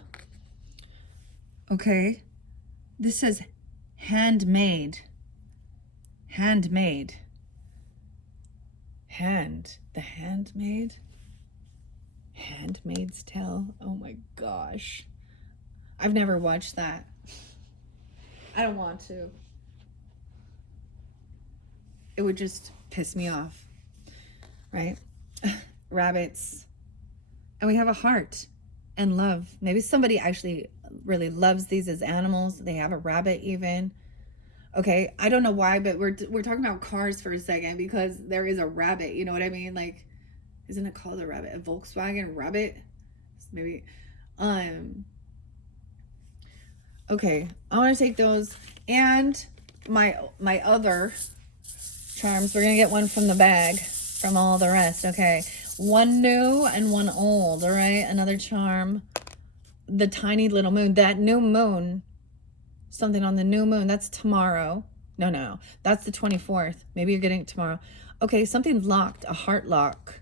Okay. This says handmade. Handmade. Hand. The handmaid? Handmaid's Tale. Oh my gosh. I've never watched that. I don't want to. It would just piss me off. Right? Rabbits. And we have a heart and love. Maybe somebody actually really loves these as animals. They have a rabbit even. Okay, I don't know why, but we're talking about cars for a second because there is a rabbit, you know what I mean? Like, Isn't it called a rabbit? A Volkswagen rabbit? Maybe. Um. Okay, I want to take those and my other charms. We're gonna get one from the bag from all the rest. Okay, one new and one old. All right, another charm. The tiny little moon. That new moon. Something on the new moon. That's tomorrow. No. That's the 24th. Maybe you're getting it tomorrow. Okay, something's locked. A heart lock.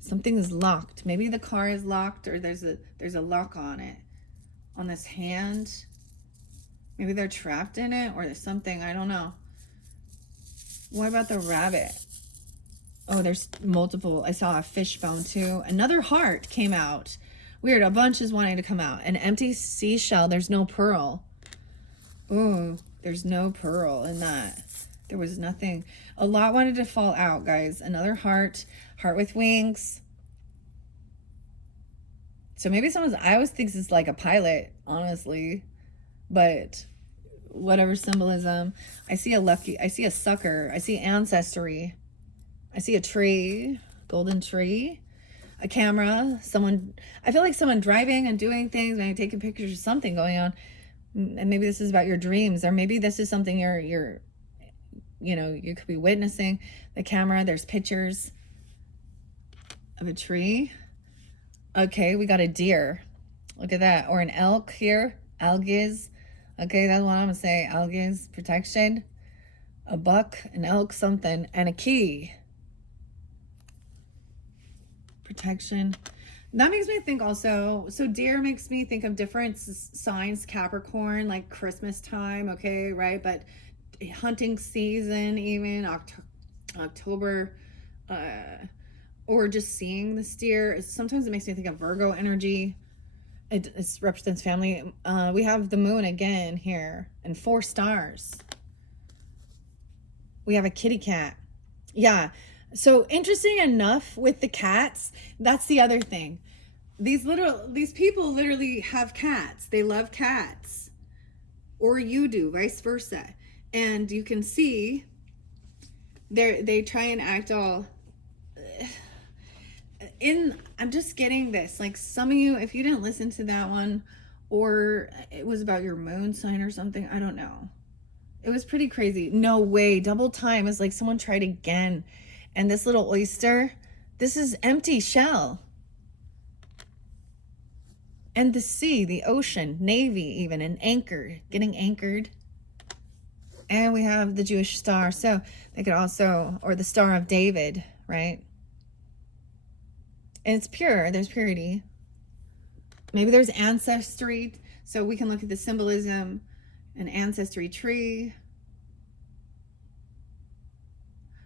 Something is locked. Maybe the car is locked, or there's a lock on it. On this hand. Maybe they're trapped in it, or there's something. I don't know. What about the rabbit? Oh, there's multiple. I saw a fishbone too. Another heart came out. Weird. A bunch is wanting to come out. An empty seashell. There's no pearl. Ooh, there's no pearl in that. There was nothing. A lot wanted to fall out, guys. Another heart. Heart with wings. So maybe I always think it's like a pilot, honestly. But whatever symbolism. I see a sucker. I see ancestry. I see a tree, golden tree, a camera, someone. I feel like someone driving and doing things, maybe taking pictures of something going on. And maybe this is about your dreams, or maybe this is something you could be witnessing. The camera, there's pictures of a tree. Okay, we got a deer. Look at that. Or an elk here. Algiz. Okay, that's what I'm going to say. Algiz, protection. A buck, an elk, something. And a key. Protection. That makes me think also, so deer makes me think of different signs. Capricorn, like Christmas time, okay, right? But hunting season, even October, or just seeing this deer. Sometimes it makes me think of Virgo energy. It represents family. We have the moon again here and 4 stars. We have a kitty cat. Yeah. So interesting enough with the cats, that's the other thing. These people literally have cats. They love cats. Or you do, vice versa. And you can see they try and act all I'm just getting this, like some of you, if you didn't listen to that one, or it was about your moon sign or something, I don't know. It was pretty crazy. No way. Double time is like someone tried again. And this little oyster, this is empty shell. And the sea, the ocean, navy, even an anchor, getting anchored. And we have the Jewish star. So they could also, or the Star of David, right? And it's pure. There's purity. Maybe there's ancestry. So we can look at the symbolism. An ancestry tree.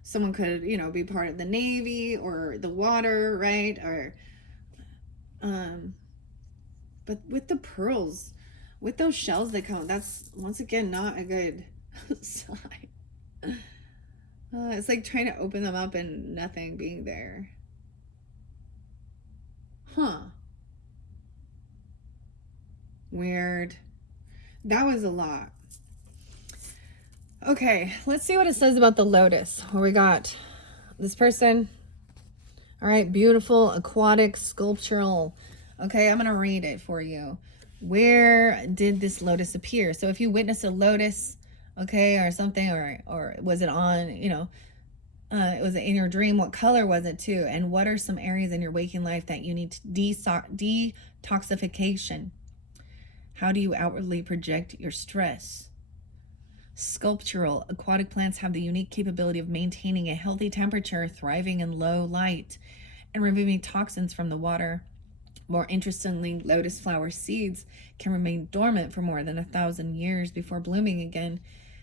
Someone could, be part of the Navy or the water, right? Or, but with the pearls, with those shells that come, that's once again not a good sign. It's like trying to open them up and nothing being there. Huh. Weird. That was a lot. Okay, let's see what it says about the lotus. Where we got this person. All right, beautiful, aquatic, sculptural. Okay, I'm going to read it for you. Where did this lotus appear? So if you witness a lotus, okay, or something, or was it on, was it in your dream? What color was it too? And what are some areas in your waking life that you need detoxification? How do you outwardly project your stress? Sculptural, aquatic plants have the unique capability of maintaining a healthy temperature, thriving in low light, and removing toxins from the water. More interestingly, lotus flower seeds can remain dormant for more than 1,000 years before blooming again.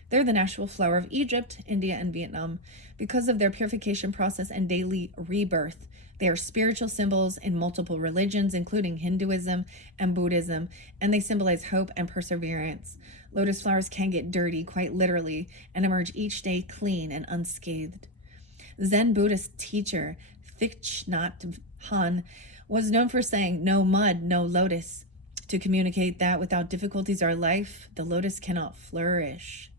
They're the national flower of Egypt, India, and Vietnam. Because of their purification process and daily rebirth, they are spiritual symbols in multiple religions, including Hinduism and Buddhism, and they symbolize hope and perseverance. Lotus flowers can get dirty, quite literally, and emerge each day clean and unscathed. Zen Buddhist teacher Thich Nhat Hanh was known for saying, "No mud, no lotus," to communicate that without difficulties or life, the lotus cannot flourish.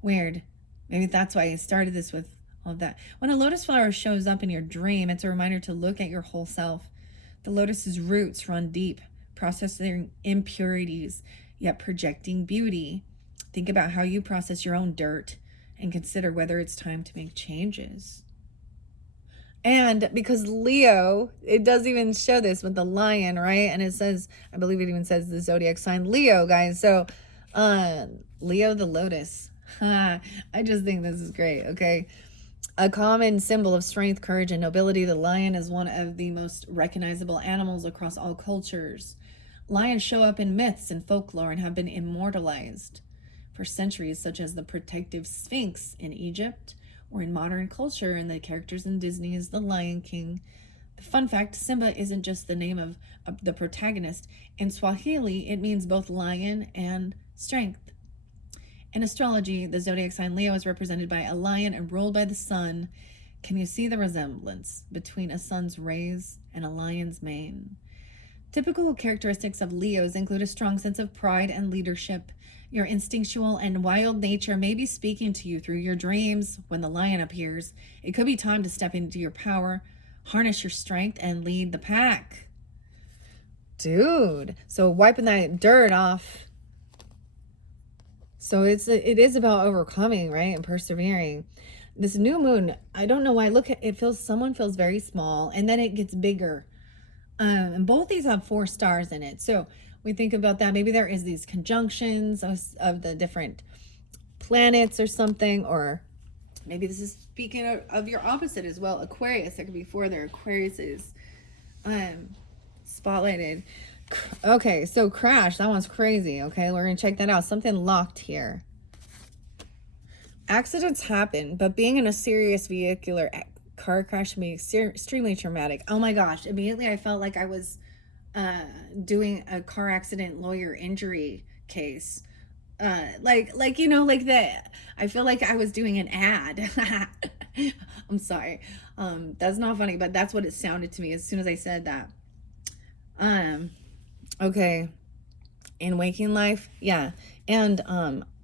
Weird. Maybe that's why I started this with all of that. When a lotus flower shows up in your dream, it's a reminder to look at your whole self. The lotus's roots run deep, processing impurities, yet projecting beauty. Think about how you process your own dirt and consider whether it's time to make changes. And because Leo, it does even show this with the lion, right? And it says, I believe it even says the zodiac sign Leo, guys. So, Leo the lotus. I just think this is great, okay? A common symbol of strength, courage, and nobility, the lion is one of the most recognizable animals across all cultures. Lions show up in myths and folklore and have been immortalized for centuries, such as the protective Sphinx in Egypt, or in modern culture, and the characters in Disney's The Lion King. The fun fact, Simba isn't just the name of the protagonist. In Swahili, it means both lion and strength. In astrology, the zodiac sign Leo is represented by a lion and ruled by the sun. Can you see the resemblance between a sun's rays and a lion's mane? Typical characteristics of Leos include a strong sense of pride and leadership. Your instinctual and wild nature may be speaking to you through your dreams when the lion appears. It could be time to step into your power, harness your strength, and lead the pack. Dude, so wiping that dirt off. So it is about overcoming, right? And persevering. This new moon, I don't know why. Look at it, someone feels very small and then it gets bigger. And both these have 4 stars in it. So we think about that. Maybe there is these conjunctions of the different planets or something, or maybe this is speaking of your opposite as well. Aquarius, there could be 4 there. Aquarius is spotlighted. Okay, so crash, that one's crazy. Okay, we're gonna check that out. Something locked here. Accidents happen, but being in a serious vehicular car crash can be extremely traumatic. Oh my gosh, immediately I felt like I was doing a car accident lawyer injury case. Like you know, like that. I feel like I was doing an ad. I'm sorry. That's not funny, but that's what it sounded to me as soon as I said that. Okay. In waking life, yeah. And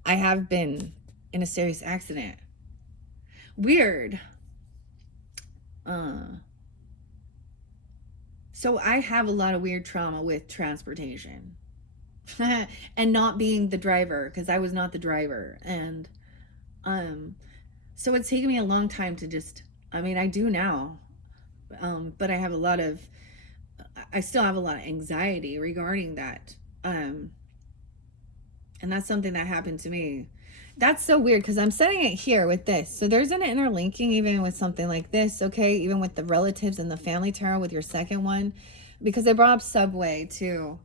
I have been in a serious accident. Weird. So I have a lot of weird trauma with transportation. And not being the driver, because I was not the driver. And so it's taken me a long time to just, I mean, I do now. But I still have a lot of anxiety regarding that. And that's something that happened to me. That's so weird because I'm setting it here with this. So there's an interlinking even with something like this, okay? Even with the relatives and the family tarot with your second one. Because I brought up Subway too.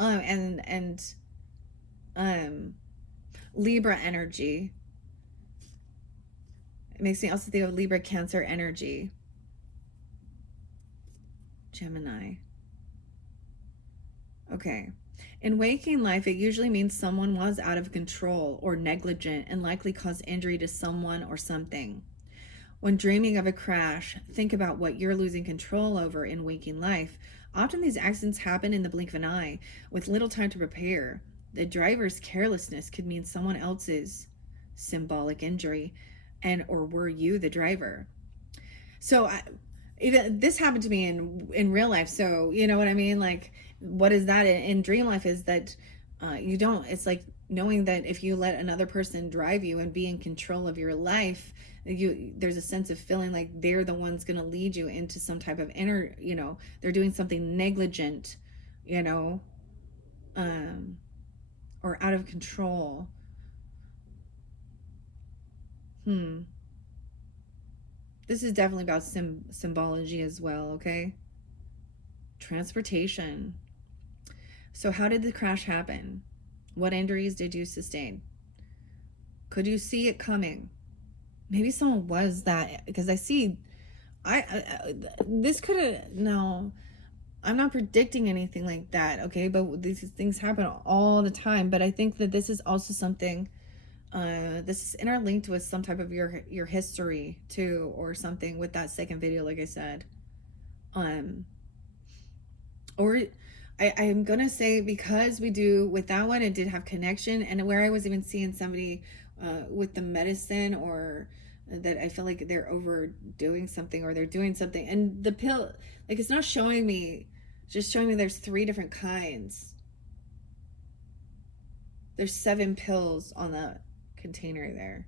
And Libra energy. It makes me also think of Libra Cancer energy. Gemini. Okay. In waking life, it usually means someone was out of control or negligent and likely caused injury to someone or something. When dreaming of a crash, think about what you're losing control over in waking life. Often these accidents happen in the blink of an eye, with little time to prepare. The driver's carelessness could mean someone else's symbolic injury, or were you the driver? So this happened to me in real life. So you know what I mean? Like, what is that in dream life is that you don't, it's like knowing that if you let another person drive you and be in control of your life, there's a sense of feeling like they're the ones going to lead you into some type of they're doing something negligent, or out of control. This is definitely about symbology as well, okay? Transportation. So how did the crash happen? What injuries did you sustain? Could you see it coming? Maybe someone was that, because I see, this could have, no, I'm not predicting anything like that, okay? But these things happen all the time. But I think that this is also something, this is interlinked with some type of your history too, or something with that second video, like I said. Or I'm gonna say, because we do with that one, it did have connection, and where I was even seeing somebody with the medicine, or that I feel like they're overdoing something or they're doing something. And the pill, like, it's not showing me, just showing me there's 3 different kinds. There's 7 pills on the container there.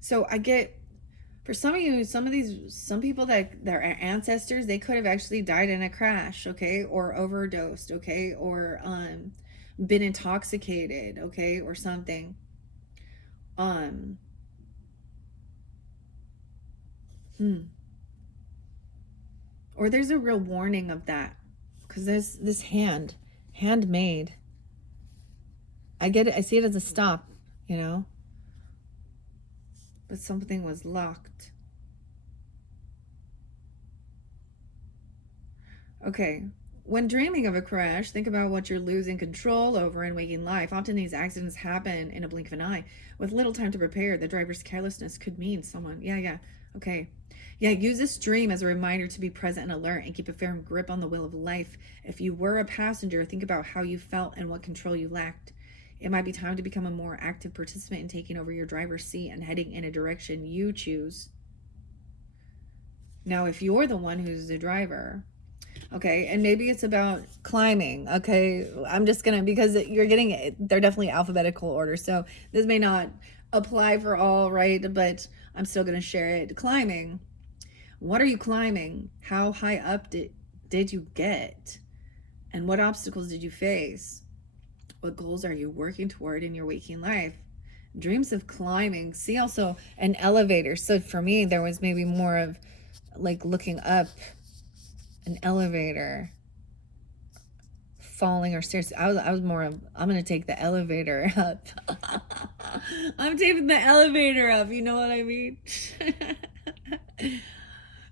So I get, for some of you, some people that their ancestors, they could have actually died in a crash, okay, or overdosed, okay, or been intoxicated, okay, or something. Um, or there's a real warning of that, because there's this handmade. I get it. I see it as a stop, but something was locked. Okay. When dreaming of a crash, think about what you're losing control over in waking life. Often these accidents happen in a blink of an eye. With little time to prepare, the driver's carelessness could mean someone. Yeah. Okay. Yeah, use this dream as a reminder to be present and alert and keep a firm grip on the wheel of life. If you were a passenger, think about how you felt and what control you lacked. It might be time to become a more active participant in taking over your driver's seat and heading in a direction you choose. Now, if you're the one who's the driver, okay, and maybe it's about climbing, okay, I'm just gonna, because you're getting, they're definitely alphabetical order, so this may not apply for all, right, but I'm still gonna share it. Climbing. What are you climbing? How high up did you get? And what obstacles did you face? What goals are you working toward in your waking life? Dreams of climbing. See also an elevator. So for me, there was maybe more of like looking up an elevator, falling or stairs. I was more of, I'm gonna take the elevator up. I'm taking the elevator up, you know what I mean?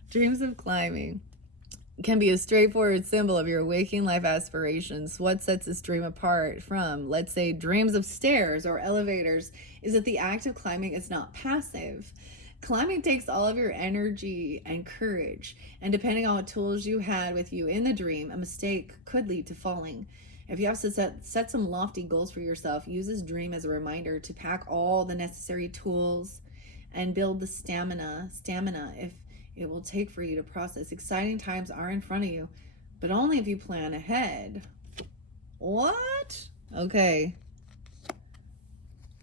Dreams of climbing can be a straightforward symbol of your waking life aspirations. What sets this dream apart from, let's say, dreams of stairs or elevators is that the act of climbing is not passive. Climbing takes all of your energy and courage, and depending on what tools you had with you in the dream, a mistake could lead to falling. If you have to set some lofty goals for yourself, use this dream as a reminder to pack all the necessary tools and build the stamina if it will take for you to process. Exciting times are in front of you, but only if you plan ahead. What? Okay.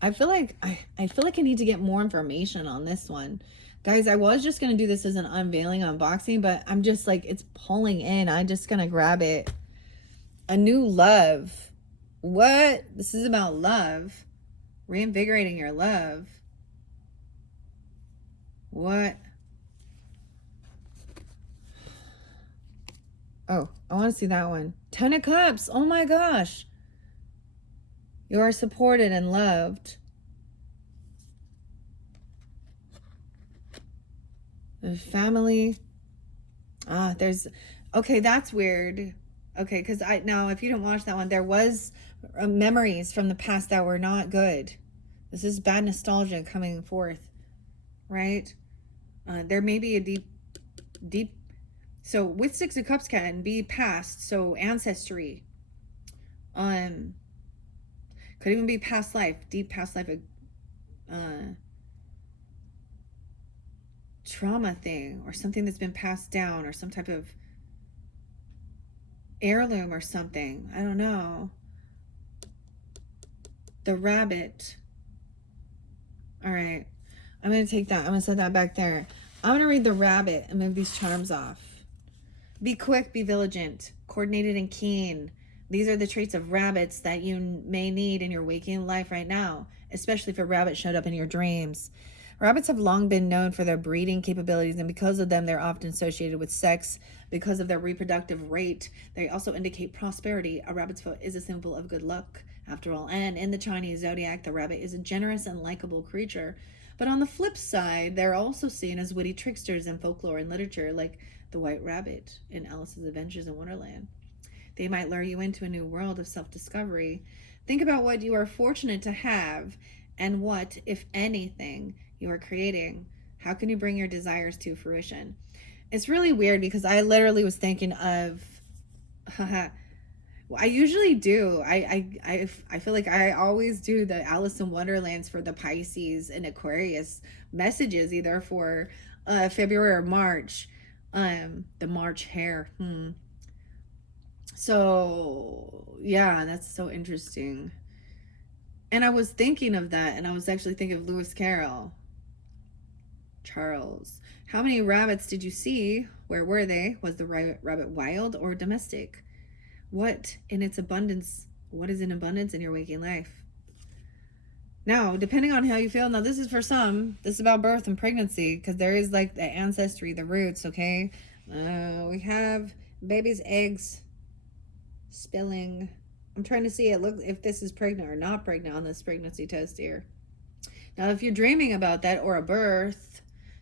I feel like I feel like I need to get more information on this one. Guys, I was just gonna do this as an unveiling unboxing, but I'm just like, it's pulling in. I'm just gonna grab it. A new love. What? This is about love. Reinvigorating your love. What? Oh, I want to see that one. 10 of Cups. Oh my gosh. You are supported and loved. The family. There's, okay, that's weird. Okay, because now if you didn't watch that one, there was memories from the past that were not good. This is bad nostalgia coming forth, right? There may be a deep. So with 6 of Cups can be past, so ancestry. Could even be past life, deep past life, trauma thing, or something that's been passed down, or some type of heirloom or something. I don't know. The rabbit. All right. I'm going to take that. I'm going to set that back there. I'm going to read the rabbit and move these charms off. Be quick, be vigilant, coordinated, and keen. These are the traits of rabbits that you may need in your waking life right now, especially if a rabbit showed up in your dreams. Rabbits have long been known for their breeding capabilities, and because of them, they're often associated with sex. Because of their reproductive rate, they also indicate prosperity. A rabbit's foot is a symbol of good luck, after all. And in the Chinese zodiac, the rabbit is a generous and likable creature. But on the flip side, they're also seen as witty tricksters in folklore and literature, like the White Rabbit in Alice's Adventures in Wonderland. They might lure you into a new world of self-discovery. Think about what you are fortunate to have and what, if anything, you are creating. How can you bring your desires to fruition? It's really weird because I literally was thinking of I usually do. I feel like I always do the Alice in Wonderlands for the Pisces and Aquarius messages, either for February or March. The March hare. So yeah, that's so interesting. And I was thinking of that, and I was actually thinking of Lewis Carroll. Charles, how many rabbits did you see? Where were they? Was the rabbit wild or domestic? What is in abundance in your waking life? Now, depending on how you feel, now this is for some, this is about birth and pregnancy, because there is like the ancestry, the roots, okay? We have baby's eggs spilling. I'm trying to see if this is pregnant or not pregnant on this pregnancy test here. Now, if you're dreaming about that or a birth,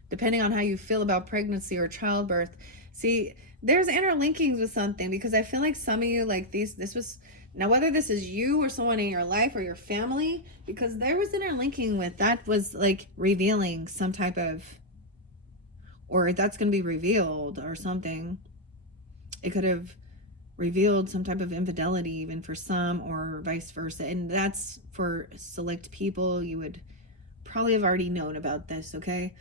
depending on how you feel about pregnancy or childbirth, see, there's interlinkings with something, because I feel like some of you, like this was, now whether this is you or someone in your life or your family, because there was interlinking with, that was like revealing some type of, or that's going to be revealed or something. It could have revealed some type of infidelity even for some, or vice versa. And that's for select people. You would probably have already known about this, okay?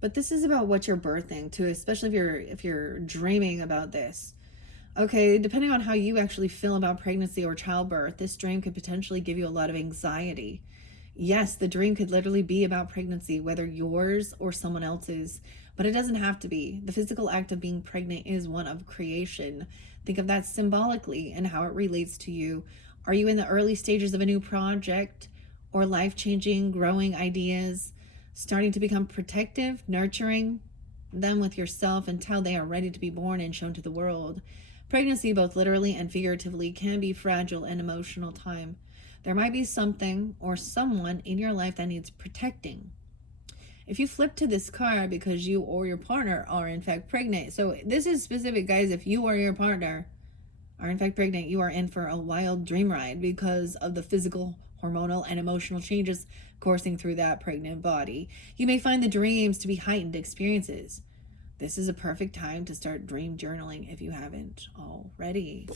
But this is about what you're birthing too, especially if you're dreaming about this. Okay, depending on how you actually feel about pregnancy or childbirth, this dream could potentially give you a lot of anxiety. Yes, the dream could literally be about pregnancy, whether yours or someone else's, but it doesn't have to be. The physical act of being pregnant is one of creation. Think of that symbolically and how it relates to you. Are you in the early stages of a new project or life-changing, growing ideas, starting to become protective, nurturing them with yourself until they are ready to be born and shown to the world? Pregnancy, both literally and figuratively, can be fragile and emotional time. There might be something or someone in your life that needs protecting. If you flip to this card because you or your partner are in fact pregnant, so this is specific, guys. If you or your partner are in fact pregnant, you are in for a wild dream ride because of the physical, hormonal, and emotional changes coursing through that pregnant body. You may find the dreams to be heightened experiences. This is a perfect time to start dream journaling if you haven't already.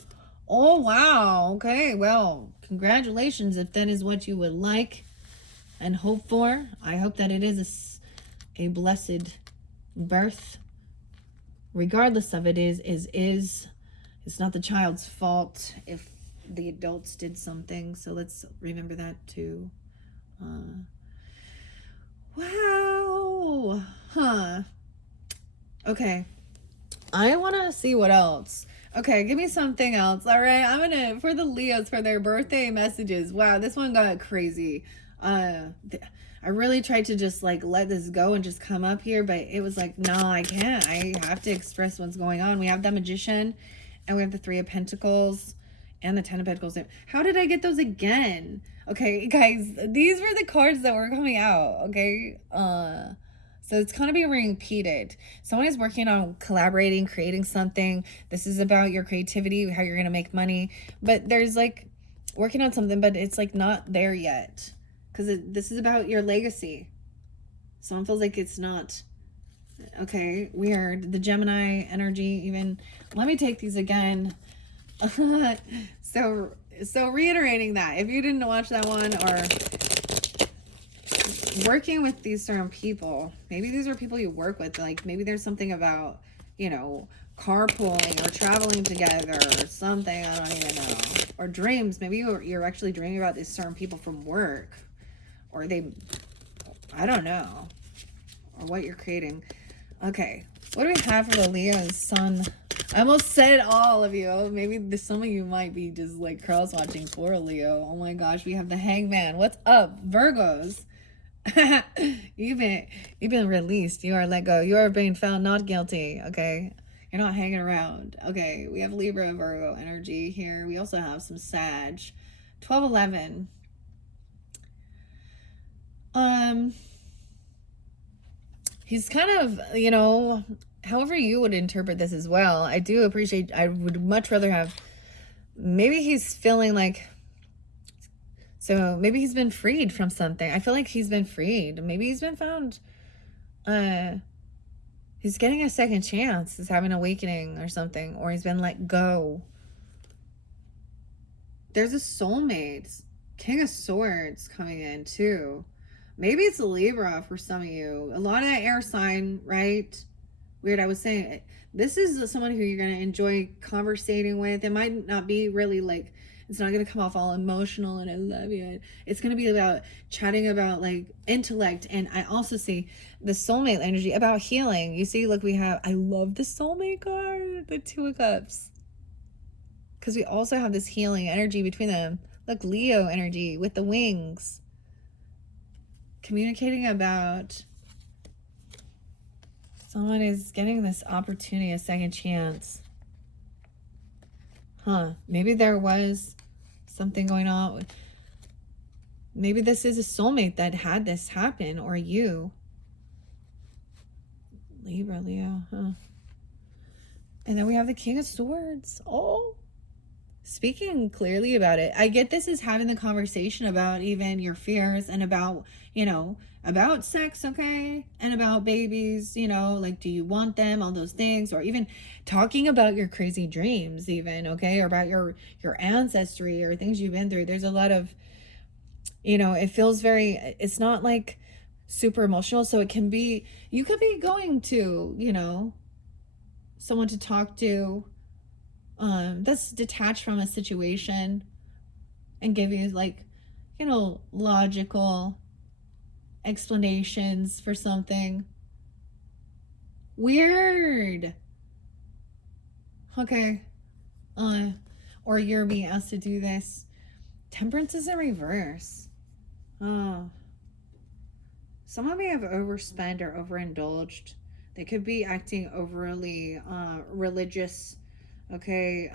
Oh, wow. Okay, well, congratulations if that is what you would like and hope for. I hope that it is a blessed birth. Regardless of it's not the child's fault if the adults did something. So let's remember that too. Wow. Huh. Okay. I want to see what else. Okay, give me something else. All right, I'm gonna, for the Leos, for their birthday messages. Wow, this one got crazy. I really tried to just like let this go and just come up here, but it was like, no, I can't. I have to express what's going on. We have the Magician, and we have the Three of Pentacles, and the Ten of Pentacles. How did I get those again? Okay, guys, these were the cards that were coming out. Okay, so it's going to be repeated. Someone is working on collaborating, creating something. This is about your creativity, how you're going to make money. But there's like working on something, but it's like not there yet. Because this is about your legacy. Someone feels like it's not. Okay, weird. The Gemini energy even. Let me take these again. So reiterating that, if you didn't watch that one, or working with these certain people, maybe these are people you work with, like maybe there's something about, carpooling or traveling together or something, I don't even know. Or dreams, maybe you're actually dreaming about these certain people from work, or I don't know, or what you're creating. Okay, what do we have for the Leo's sun? I almost said all of you. Maybe some of you might be just like cross watching for a Leo. Oh my gosh, we have the Hangman. What's up, Virgos? You've been released. You are let go. You are being found not guilty. Okay, you're not hanging around. Okay, we have Libra, Virgo energy here. We also have some Sag. 12-11. He's kind of, however you would interpret this as well. I do appreciate, I would much rather have, maybe he's feeling like, so maybe he's been freed from something. I feel like he's been freed. Maybe he's been found, He's getting a second chance. He's having an awakening or something, or he's been let go. There's a soulmate. King of Swords coming in too. Maybe it's a Libra for some of you. A lot of that air sign, right? Weird. I was saying this is someone who you're going to enjoy conversating with. It might not be really like, it's not going to come off all emotional and I love you. It's going to be about chatting about like intellect. And I also see the soulmate energy about healing. You see, look, we have, I love the soulmate card, the Two of Cups. Because we also have this healing energy between them. Look, Leo energy with the wings. Communicating about someone is getting this opportunity, a second chance. Maybe there was something going on. Maybe this is a soulmate that had this happen, or you. Libra, Leo, And then we have the King of Swords. Oh, speaking clearly about it. I get this is having the conversation about even your fears and about, about sex, okay? And about babies, like, do you want them, all those things, or even talking about your crazy dreams even, okay? Or about your ancestry or things you've been through. There's a lot of, it feels very, it's not like super emotional. So it can be, you could be going to, someone to talk to, that's detached from a situation and give you like, logical explanations for something. Weird. Okay. Or you're being asked to do this. Temperance is in reverse. Oh. Someone may have overspent or overindulged. They could be acting overly religious. Okay,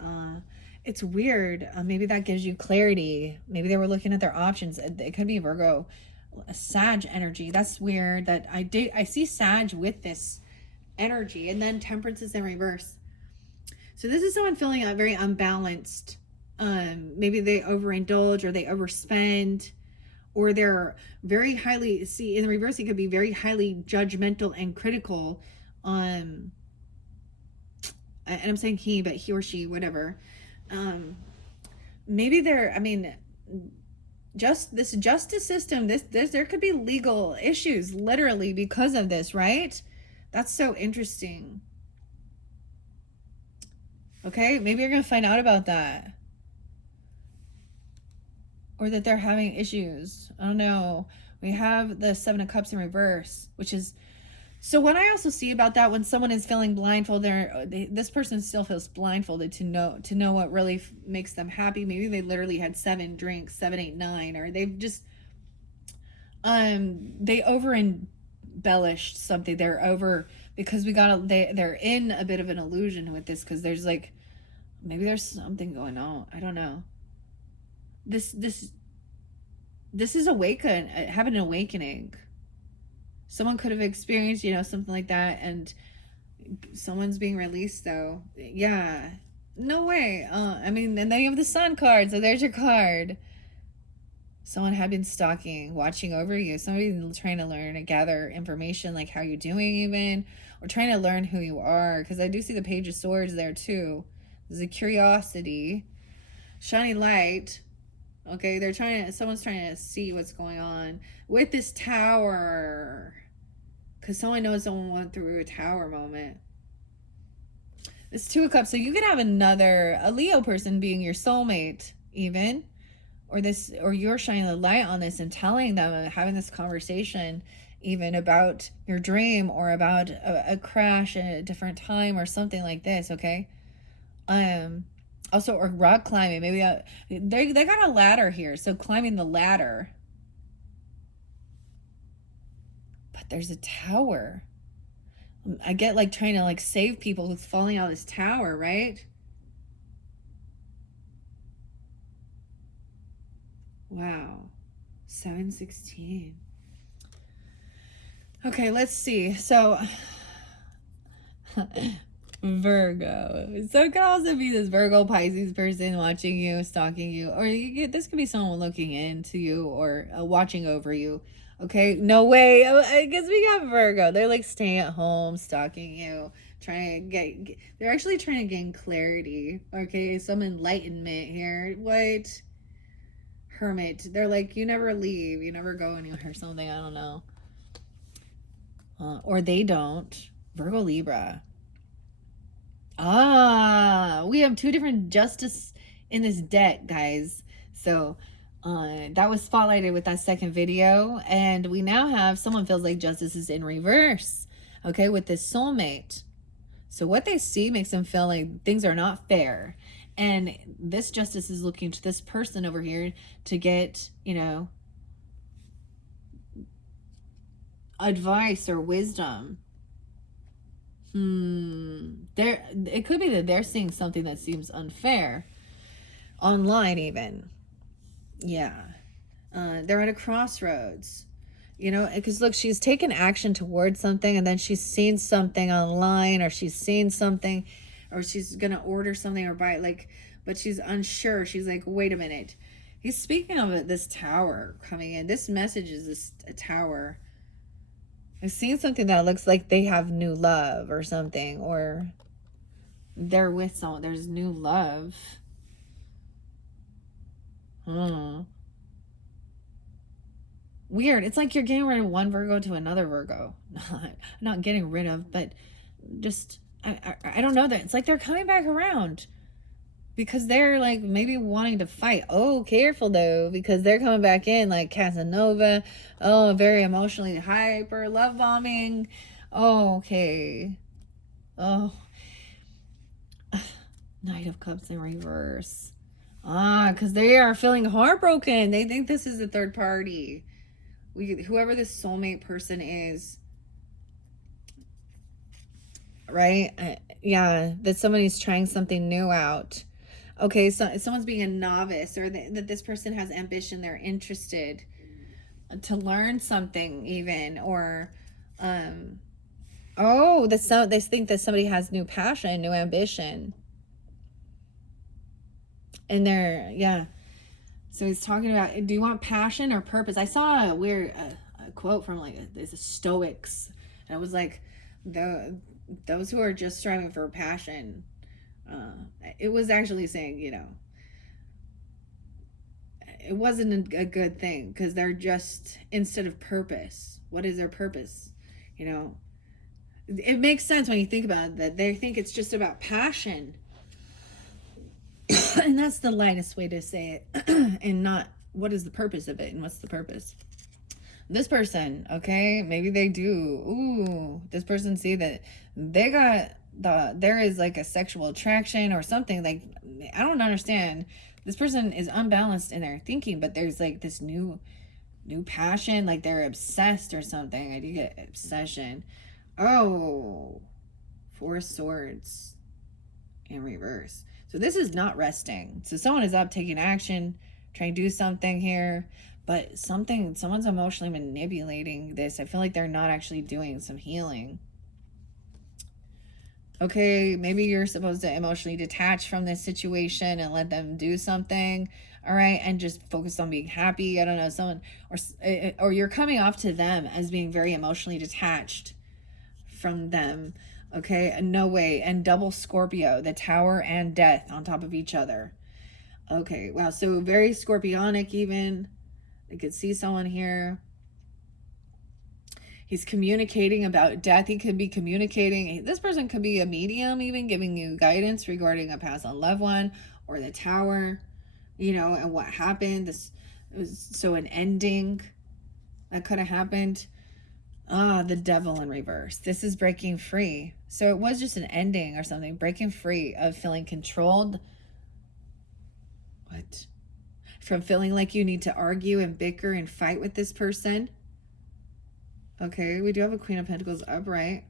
it's weird. Maybe that gives you clarity. Maybe they were looking at their options. It could be Virgo, Sag energy. That's weird. That I see Sag with this energy, and then Temperance is in reverse. So this is someone feeling very unbalanced. Maybe they overindulge or they overspend, or they're very highly. See, in the reverse, it could be very highly judgmental and critical. And I'm saying he, but he or she, whatever. Maybe just this justice system, this there could be legal issues literally because of this, right? That's so interesting. Okay, maybe you're gonna find out about that, or that they're having issues. I don't know. We have the Seven of Cups in reverse, which is, so what I also see about that, when someone is feeling blindfolded, this person still feels blindfolded to know what really makes them happy. Maybe they literally had 7 drinks, 7, 8, 9, or they've just they over embellished something. They're over, because they're in a bit of an illusion with this, because there's like, maybe there's something going on. I don't know. This is having an awakening. Someone could have experienced, something like that, and someone's being released though. Yeah. No way. And then you have the Sun card, so there's your card. Someone had been stalking, watching over you. Somebody's trying to learn and gather information, like how you're doing even, or trying to learn who you are, because I do see the Page of Swords there too. There's a curiosity. Shining light. Okay, someone's trying to see what's going on with this Tower, because someone knows someone went through a Tower moment. This Two of Cups, so you could have a Leo person being your soulmate even, or you're shining the light on this and telling them and having this conversation even about your dream, or about a crash at a different time or something like this, okay? Also, or rock climbing. Maybe they got a ladder here, so climbing the ladder. But there's a tower. I get like trying to like save people who's falling out of this tower, right? Wow. 716. Okay, let's see. So Virgo. So it could also be this Virgo Pisces person watching you, stalking you, or this could be someone looking into you, or watching over you. Okay, no way. I guess we got Virgo. They're like staying at home, stalking you, trying to they're actually trying to gain clarity. Okay, some enlightenment here. What? Hermit. They're like, you never leave, you never go anywhere or something. I don't know. Or they don't. Virgo, Libra. We have two different justice in this deck, guys. So that was spotlighted with that second video. And we now have someone feels like justice is in reverse. Okay, with this soulmate. So what they see makes them feel like things are not fair. And this justice is looking to this person over here to get, advice or wisdom. It could be that they're seeing something that seems unfair online even. Yeah. They're at a crossroads, because look, she's taken action towards something, and then she's seen something online, or she's seen something, or she's gonna order something or buy it, but she's unsure. She's like, wait a minute. He's speaking of it, this tower coming in. This message is a tower. I've seen something that looks like they have new love or something, or they're with someone. There's new love. Weird. It's like you're getting rid of one Virgo to another Virgo. Not getting rid of, but just, I don't know that. It's like they're coming back around because they're like maybe wanting to fight. Oh, careful though, because they're coming back in like Casanova. Oh, very emotionally hyper, love bombing. Oh, okay. Oh, Knight of Cups in reverse. Because they are feeling heartbroken. They think this is a third party. Whoever this soulmate person is, right? Yeah, that somebody's trying something new out. Okay, so if someone's being a novice, or that this person has ambition, they're interested to learn something even, or they think that somebody has new passion, new ambition. And so he's talking about, do you want passion or purpose? I saw a weird a quote from the Stoics, and it was like, those who are just striving for passion, it was actually saying, it wasn't a good thing, because they're just, instead of purpose, what is their purpose? It makes sense when you think about it, that they think it's just about passion. And that's the lightest way to say it, and not what is the purpose of it, and what's the purpose. This person, okay, maybe they do. This person see that they got there is like a sexual attraction or something. Like, I don't understand. This person is unbalanced in their thinking, but there's like this new passion, like they're obsessed or something. I do get obsession. Oh, Four of Swords in reverse. So this is not resting. So someone is up taking action, trying to do something here, but someone's emotionally manipulating this. I feel like they're not actually doing some healing. Okay, maybe you're supposed to emotionally detach from this situation and let them do something, all right, and just focus on being happy. I don't know, someone, or you're coming off to them as being very emotionally detached from them. Okay, no way. And double Scorpio, the Tower and Death on top of each other. Okay, wow, so very scorpionic even. I could see someone here. He's communicating about death. He could be communicating. This person could be a medium, even giving you guidance regarding a passed on loved one, or the Tower, and what happened. This was so an ending that could have happened. The Devil in reverse. This is breaking free. So it was just an ending or something. Breaking free of feeling controlled. What? From feeling like you need to argue and bicker and fight with this person. Okay, we do have a Queen of Pentacles upright.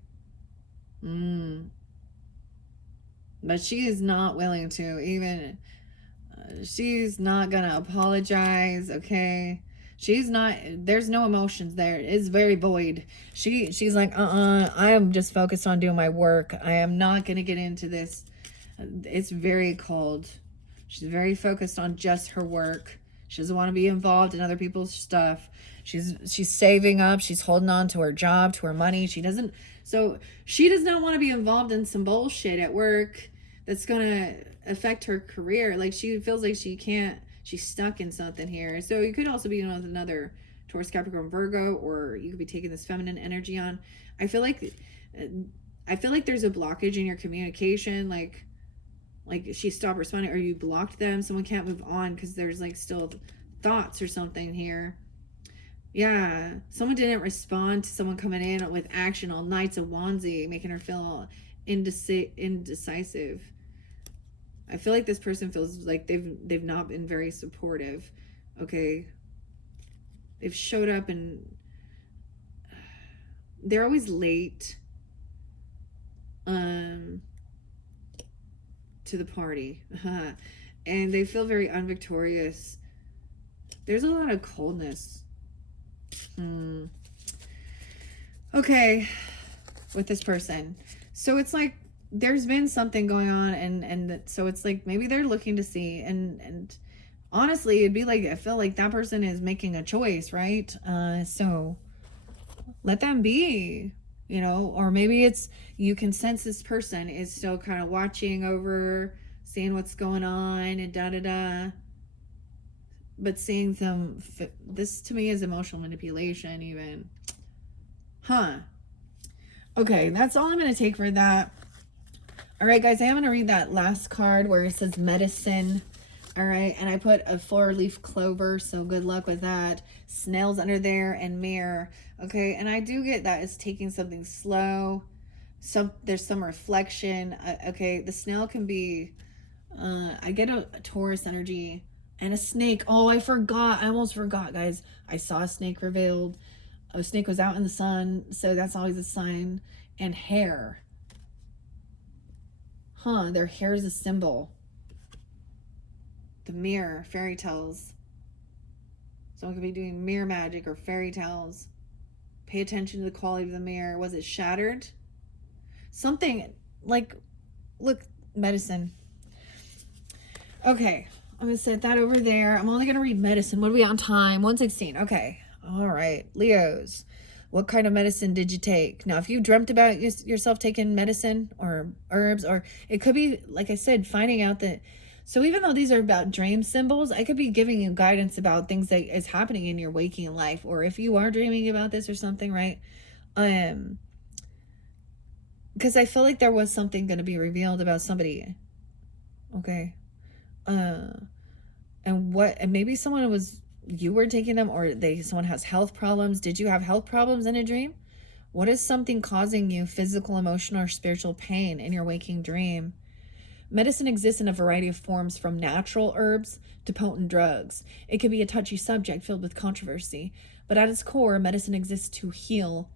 But she is not willing to even... she's not gonna apologize, okay? She's not, there's no emotions there. It's very void. She's like, I am just focused on doing my work. I am not going to get into this. It's very cold. She's very focused on just her work. She doesn't want to be involved in other people's stuff. She's saving up. She's holding on to her job, to her money. She does not want to be involved in some bullshit at work that's going to affect her career. Like, she feels like she's stuck in something here. So you could also be with another Taurus, Capricorn, Virgo, or you could be taking this feminine energy on. I feel like there's a blockage in your communication. Like she stopped responding, or you blocked them. Someone can't move on because there's like still thoughts or something here. Yeah, someone didn't respond to someone coming in with action, all Knights of Wands, making her feel indecisive. I feel like this person feels like they've not been very supportive. Okay, they've showed up and they're always late to the party. And they feel very unvictorious. There's a lot of coldness. Okay, with this person. So it's like there's been something going on, and so it's like maybe they're looking to see, and honestly, it'd be like, I feel like that person is making a choice, right? So let them be, you know, or maybe it's, you can sense this person is still kind of watching over, seeing what's going on, and but seeing them, this to me is emotional manipulation even. Okay, that's all I'm going to take for that. All right, guys, I am going to read that last card where it says medicine. All right, and I put a 4-leaf clover, so good luck with that. Snails under there, and mirror. Okay, and I do get that it's taking something slow. There's some reflection. Okay, the snail can be, I get a Taurus energy and a snake. Oh, I almost forgot, guys. I saw a snake revealed. A snake was out in the sun, so that's always a sign. And hair. Their hair is a symbol. The mirror, fairy tales. Someone could be doing mirror magic or fairy tales. Pay attention to the quality of the mirror. Was it shattered? Something like, look, medicine. Okay, I'm going to set that over there. I'm only going to read medicine. What are we on time? 1:16. Okay. All right. Leos, what kind of medicine did you take? Now, if you dreamt about yourself taking medicine or herbs, or it could be, like I said, finding out that, so even though these are about dream symbols, I could be giving you guidance about things that is happening in your waking life, or if you are dreaming about this or something, right? Because I feel like there was something going to be revealed about somebody. Okay. And maybe you were taking them, or someone has health problems. Did you have health problems in a dream? What is something causing you physical, emotional, or spiritual pain in your waking dream? Medicine exists in a variety of forms, from natural herbs to potent drugs. It can be a touchy subject filled with controversy, but at its core, medicine exists to heal.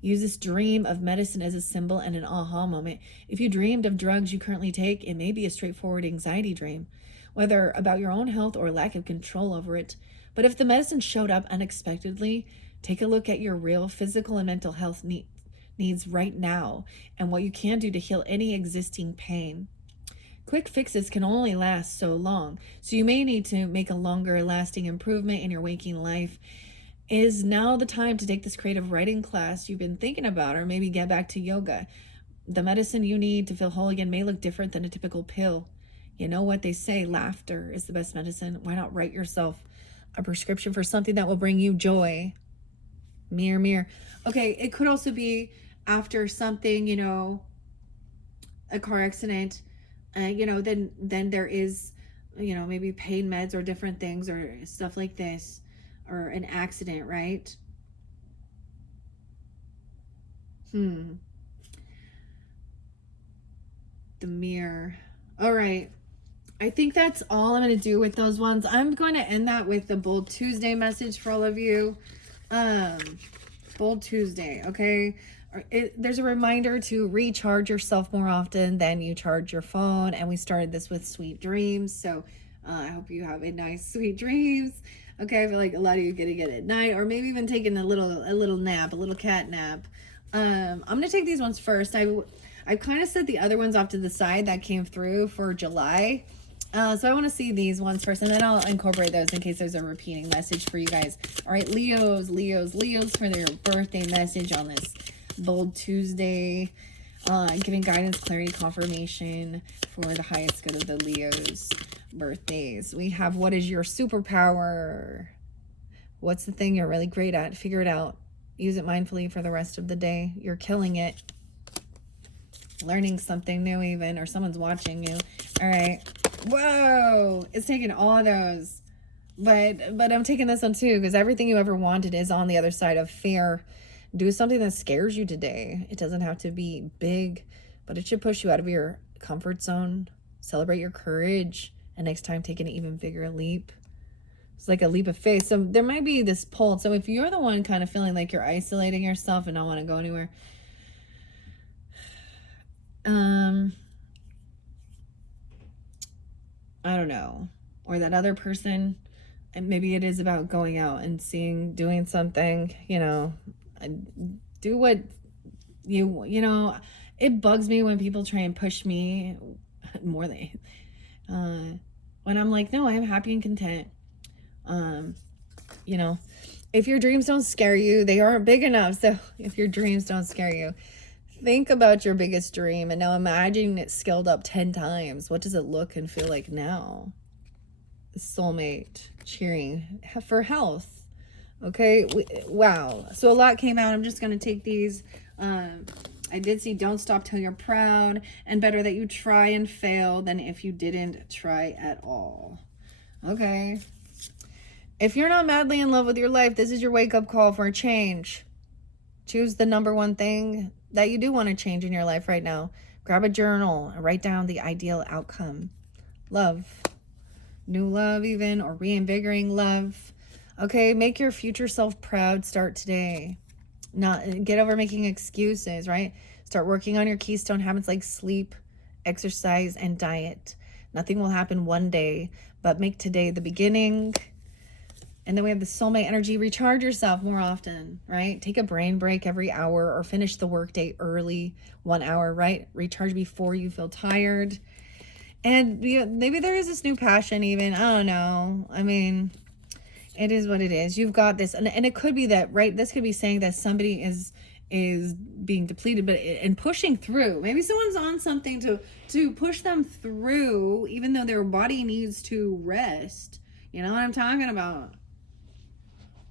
Use this dream of medicine as a symbol and an aha moment. If you dreamed of drugs you currently take, it may be a straightforward anxiety dream, whether about your own health or lack of control over it. But if the medicine showed up unexpectedly, take a look at your real physical and mental health needs right now, and what you can do to heal any existing pain. Quick fixes can only last so long, so you may need to make a longer lasting improvement in your waking life. Is now the time to take this creative writing class you've been thinking about, or maybe get back to yoga. The medicine you need to feel whole again may look different than a typical pill. You know what they say, laughter is the best medicine. Why not write yourself a prescription for something that will bring you joy? Mirror, mirror. Okay, it could also be after something, a car accident, then there is, maybe pain meds or different things or stuff like this, or an accident, right? The mirror. All right. I think that's all I'm going to do with those ones. I'm going to end that with the Bold Tuesday message for all of you. Bold Tuesday, okay? There's a reminder to recharge yourself more often than you charge your phone. And we started this with sweet dreams. So I hope you have a nice, sweet dreams. Okay, I feel like a lot of you getting it at night, or maybe even taking a little nap, a little cat nap. I'm going to take these ones first. I kind of set the other ones off to the side that came through for July. So I want to see these ones first, and then I'll incorporate those in case there's a repeating message for you guys. All right, Leos for their birthday message on this Bold Tuesday. Giving guidance, clarity, confirmation for the highest good of the Leos' birthdays. We have, what is your superpower? What's the thing you're really great at? Figure it out. Use it mindfully for the rest of the day. You're killing it. Learning something new even, or someone's watching you. All right. Whoa. It's taking all those. But I'm taking this one too, because everything you ever wanted is on the other side of fear. Do something that scares you today. It doesn't have to be big, but it should push you out of your comfort zone. Celebrate your courage. And next time, take an even bigger leap. It's like a leap of faith. So there might be this pull. So if you're the one kind of feeling like you're isolating yourself and don't want to go anywhere, I don't know. Or that other person, and maybe it is about going out and doing something, you know, do what you know, it bugs me when people try and push me more than, when I'm like, no, I'm happy and content. You know, if your dreams don't scare you, they aren't big enough. So if your dreams don't scare you, think about your biggest dream and now imagine it scaled up 10 times. What does it look and feel like now? Soulmate cheering for health. Okay. Wow. So a lot came out. I'm just going to take these. I did see don't stop till you're proud, and better that you try and fail than if you didn't try at all. Okay. If you're not madly in love with your life, this is your wake-up call for a change. Choose the number one thing that you do want to change in your life right now. Grab a journal and write down the ideal outcome. Love. New love even, or reinvigorating love. Okay, make your future self proud. Start today. Not get over making excuses, right? Start working on your keystone habits like sleep, exercise, and diet. Nothing will happen one day, but make today the beginning. And then we have the soulmate energy. Recharge yourself more often, right? Take a brain break every hour or finish the workday early, 1 hour, right? Recharge before you feel tired. And maybe there is this new passion even. I don't know. I mean, it is what it is. You've got this. And it could be that, right? This could be saying that somebody is being depleted, but and pushing through. Maybe someone's on something to push them through, even though their body needs to rest. You know what I'm talking about?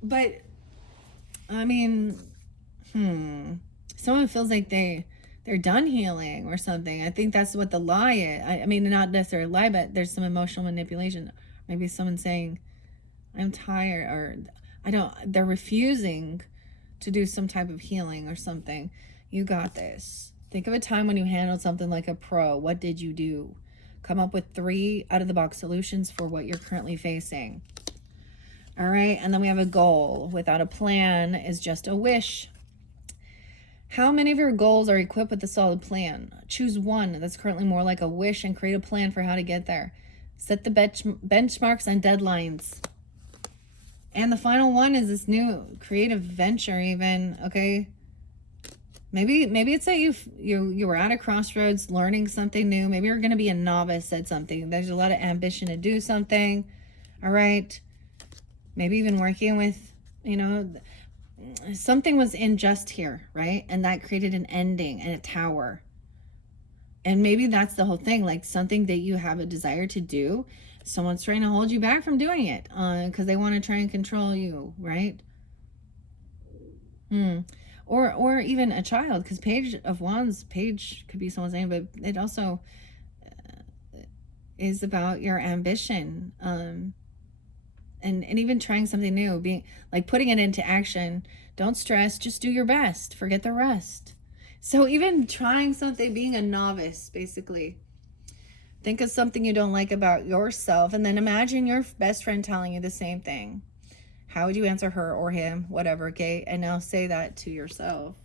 But I mean, someone feels like they're done healing or something. I think that's what the lie is. I mean, not necessarily a lie, but there's some emotional manipulation. Maybe someone saying, I'm tired, or they're refusing to do some type of healing or something. You got this. Think of a time when you handled something like a pro. What did you do? Come up with 3 out-of-the-box solutions for what you're currently facing. All right, and then we have a goal. Without a plan is just a wish. How many of your goals are equipped with a solid plan? Choose one that's currently more like a wish and create a plan for how to get there. Set the benchmarks and deadlines. And the final one is this new creative venture even, okay? Maybe it's that you were at a crossroads learning something new. Maybe you're going to be a novice at something. There's a lot of ambition to do something. All right. Maybe even working with, something was unjust here, right? And that created an ending and a tower. And maybe that's the whole thing, like something that you have a desire to do. Someone's trying to hold you back from doing it because they want to try and control you, right? Or even a child, because Page of Wands, Page could be someone's name, but it also is about your ambition. And even trying something new, being like putting it into action. Don't stress, just do your best. Forget the rest. So even trying something, being a novice, basically. Think of something you don't like about yourself, and then imagine your best friend telling you the same thing. How would you answer her or him, whatever, okay? And now say that to yourself.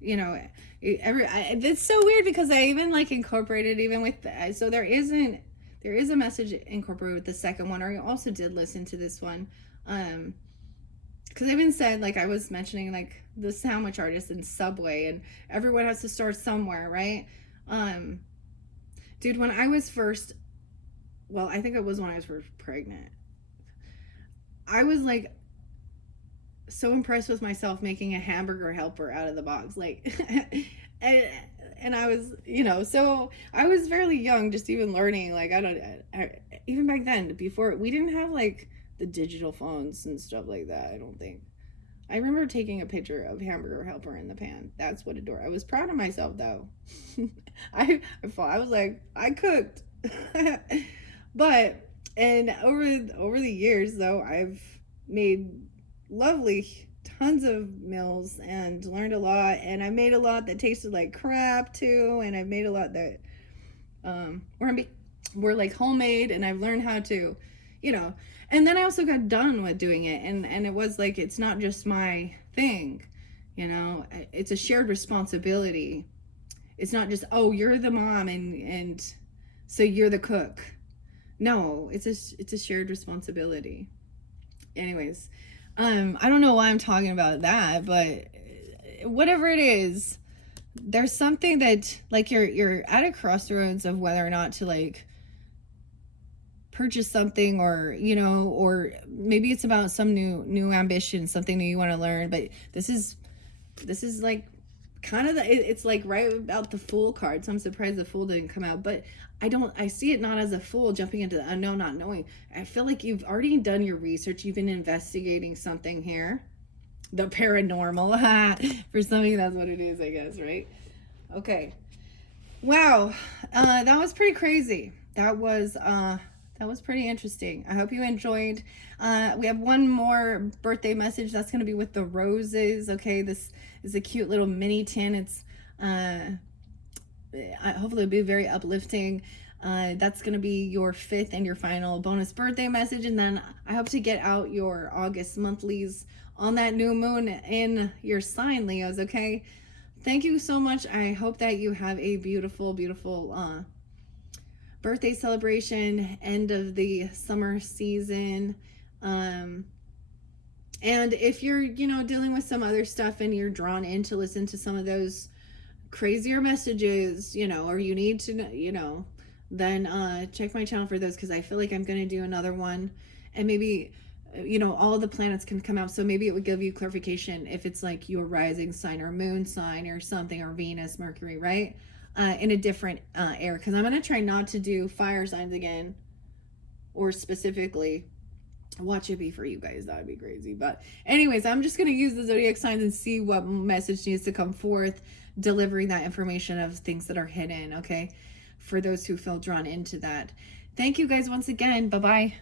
It's so weird because I even like incorporated even with that. So there is a message incorporated with the second one, or I also did listen to this one. Because I even said, like I was mentioning, like the sandwich artist in Subway, and everyone has to start somewhere, right? Um, dude, when I was first, well, I think it was when I was first pregnant, I was like so impressed with myself making a hamburger helper out of the box. Like, and I was, so I was fairly young, just even learning. Like, even back then, before we didn't have like the digital phones and stuff like that, I don't think. I remember taking a picture of hamburger helper in the pan. That's what adore. I was proud of myself though. I was like, I cooked. But and over the years though, I've made lovely tons of meals and learned a lot, and I made a lot that tasted like crap too, and I've made a lot that were like homemade, and I've learned how to, you know and then I also got done with doing it, and it was like, it's not just my thing, it's a shared responsibility. It's not just, oh, you're the mom and so you're the cook. No, it's a shared responsibility. Anyways, I don't know why I'm talking about that, but whatever it is, there's something that, like, you're at a crossroads of whether or not to, like, purchase something, or or maybe it's about some new ambition, something new you want to learn. But this is like kind of it's like right about the Fool card, so I'm surprised the Fool didn't come out. But I see it not as a fool jumping into the unknown, not knowing. I feel like you've already done your research, you've been investigating something here, the paranormal. For some of you, that's what it is, I guess, right? Okay. Wow. That was pretty crazy. That was pretty interesting. I hope you enjoyed. We have one more birthday message that's going to be with the roses. Okay, this is a cute little mini tin. It's hopefully it'll be very uplifting. That's going to be your fifth and your final bonus birthday message. And then I hope to get out your August monthlies on that new moon in your sign, Leos. Okay, thank you so much. I hope that you have a beautiful, beautiful birthday celebration, end of the summer season. And if you're, dealing with some other stuff and you're drawn in to listen to some of those crazier messages, or you need to, then check my channel for those, because I feel like I'm going to do another one, and maybe, all the planets can come out. So maybe it would give you clarification if it's like your rising sign or moon sign or something, or Venus, Mercury, right? In a different air, because I'm going to try not to do fire signs again, or specifically watch it be for you guys. That would be crazy. But anyways, I'm just going to use the zodiac signs and see what message needs to come forth, delivering that information of things that are hidden, okay, for those who feel drawn into that. Thank you guys once again. Bye-bye.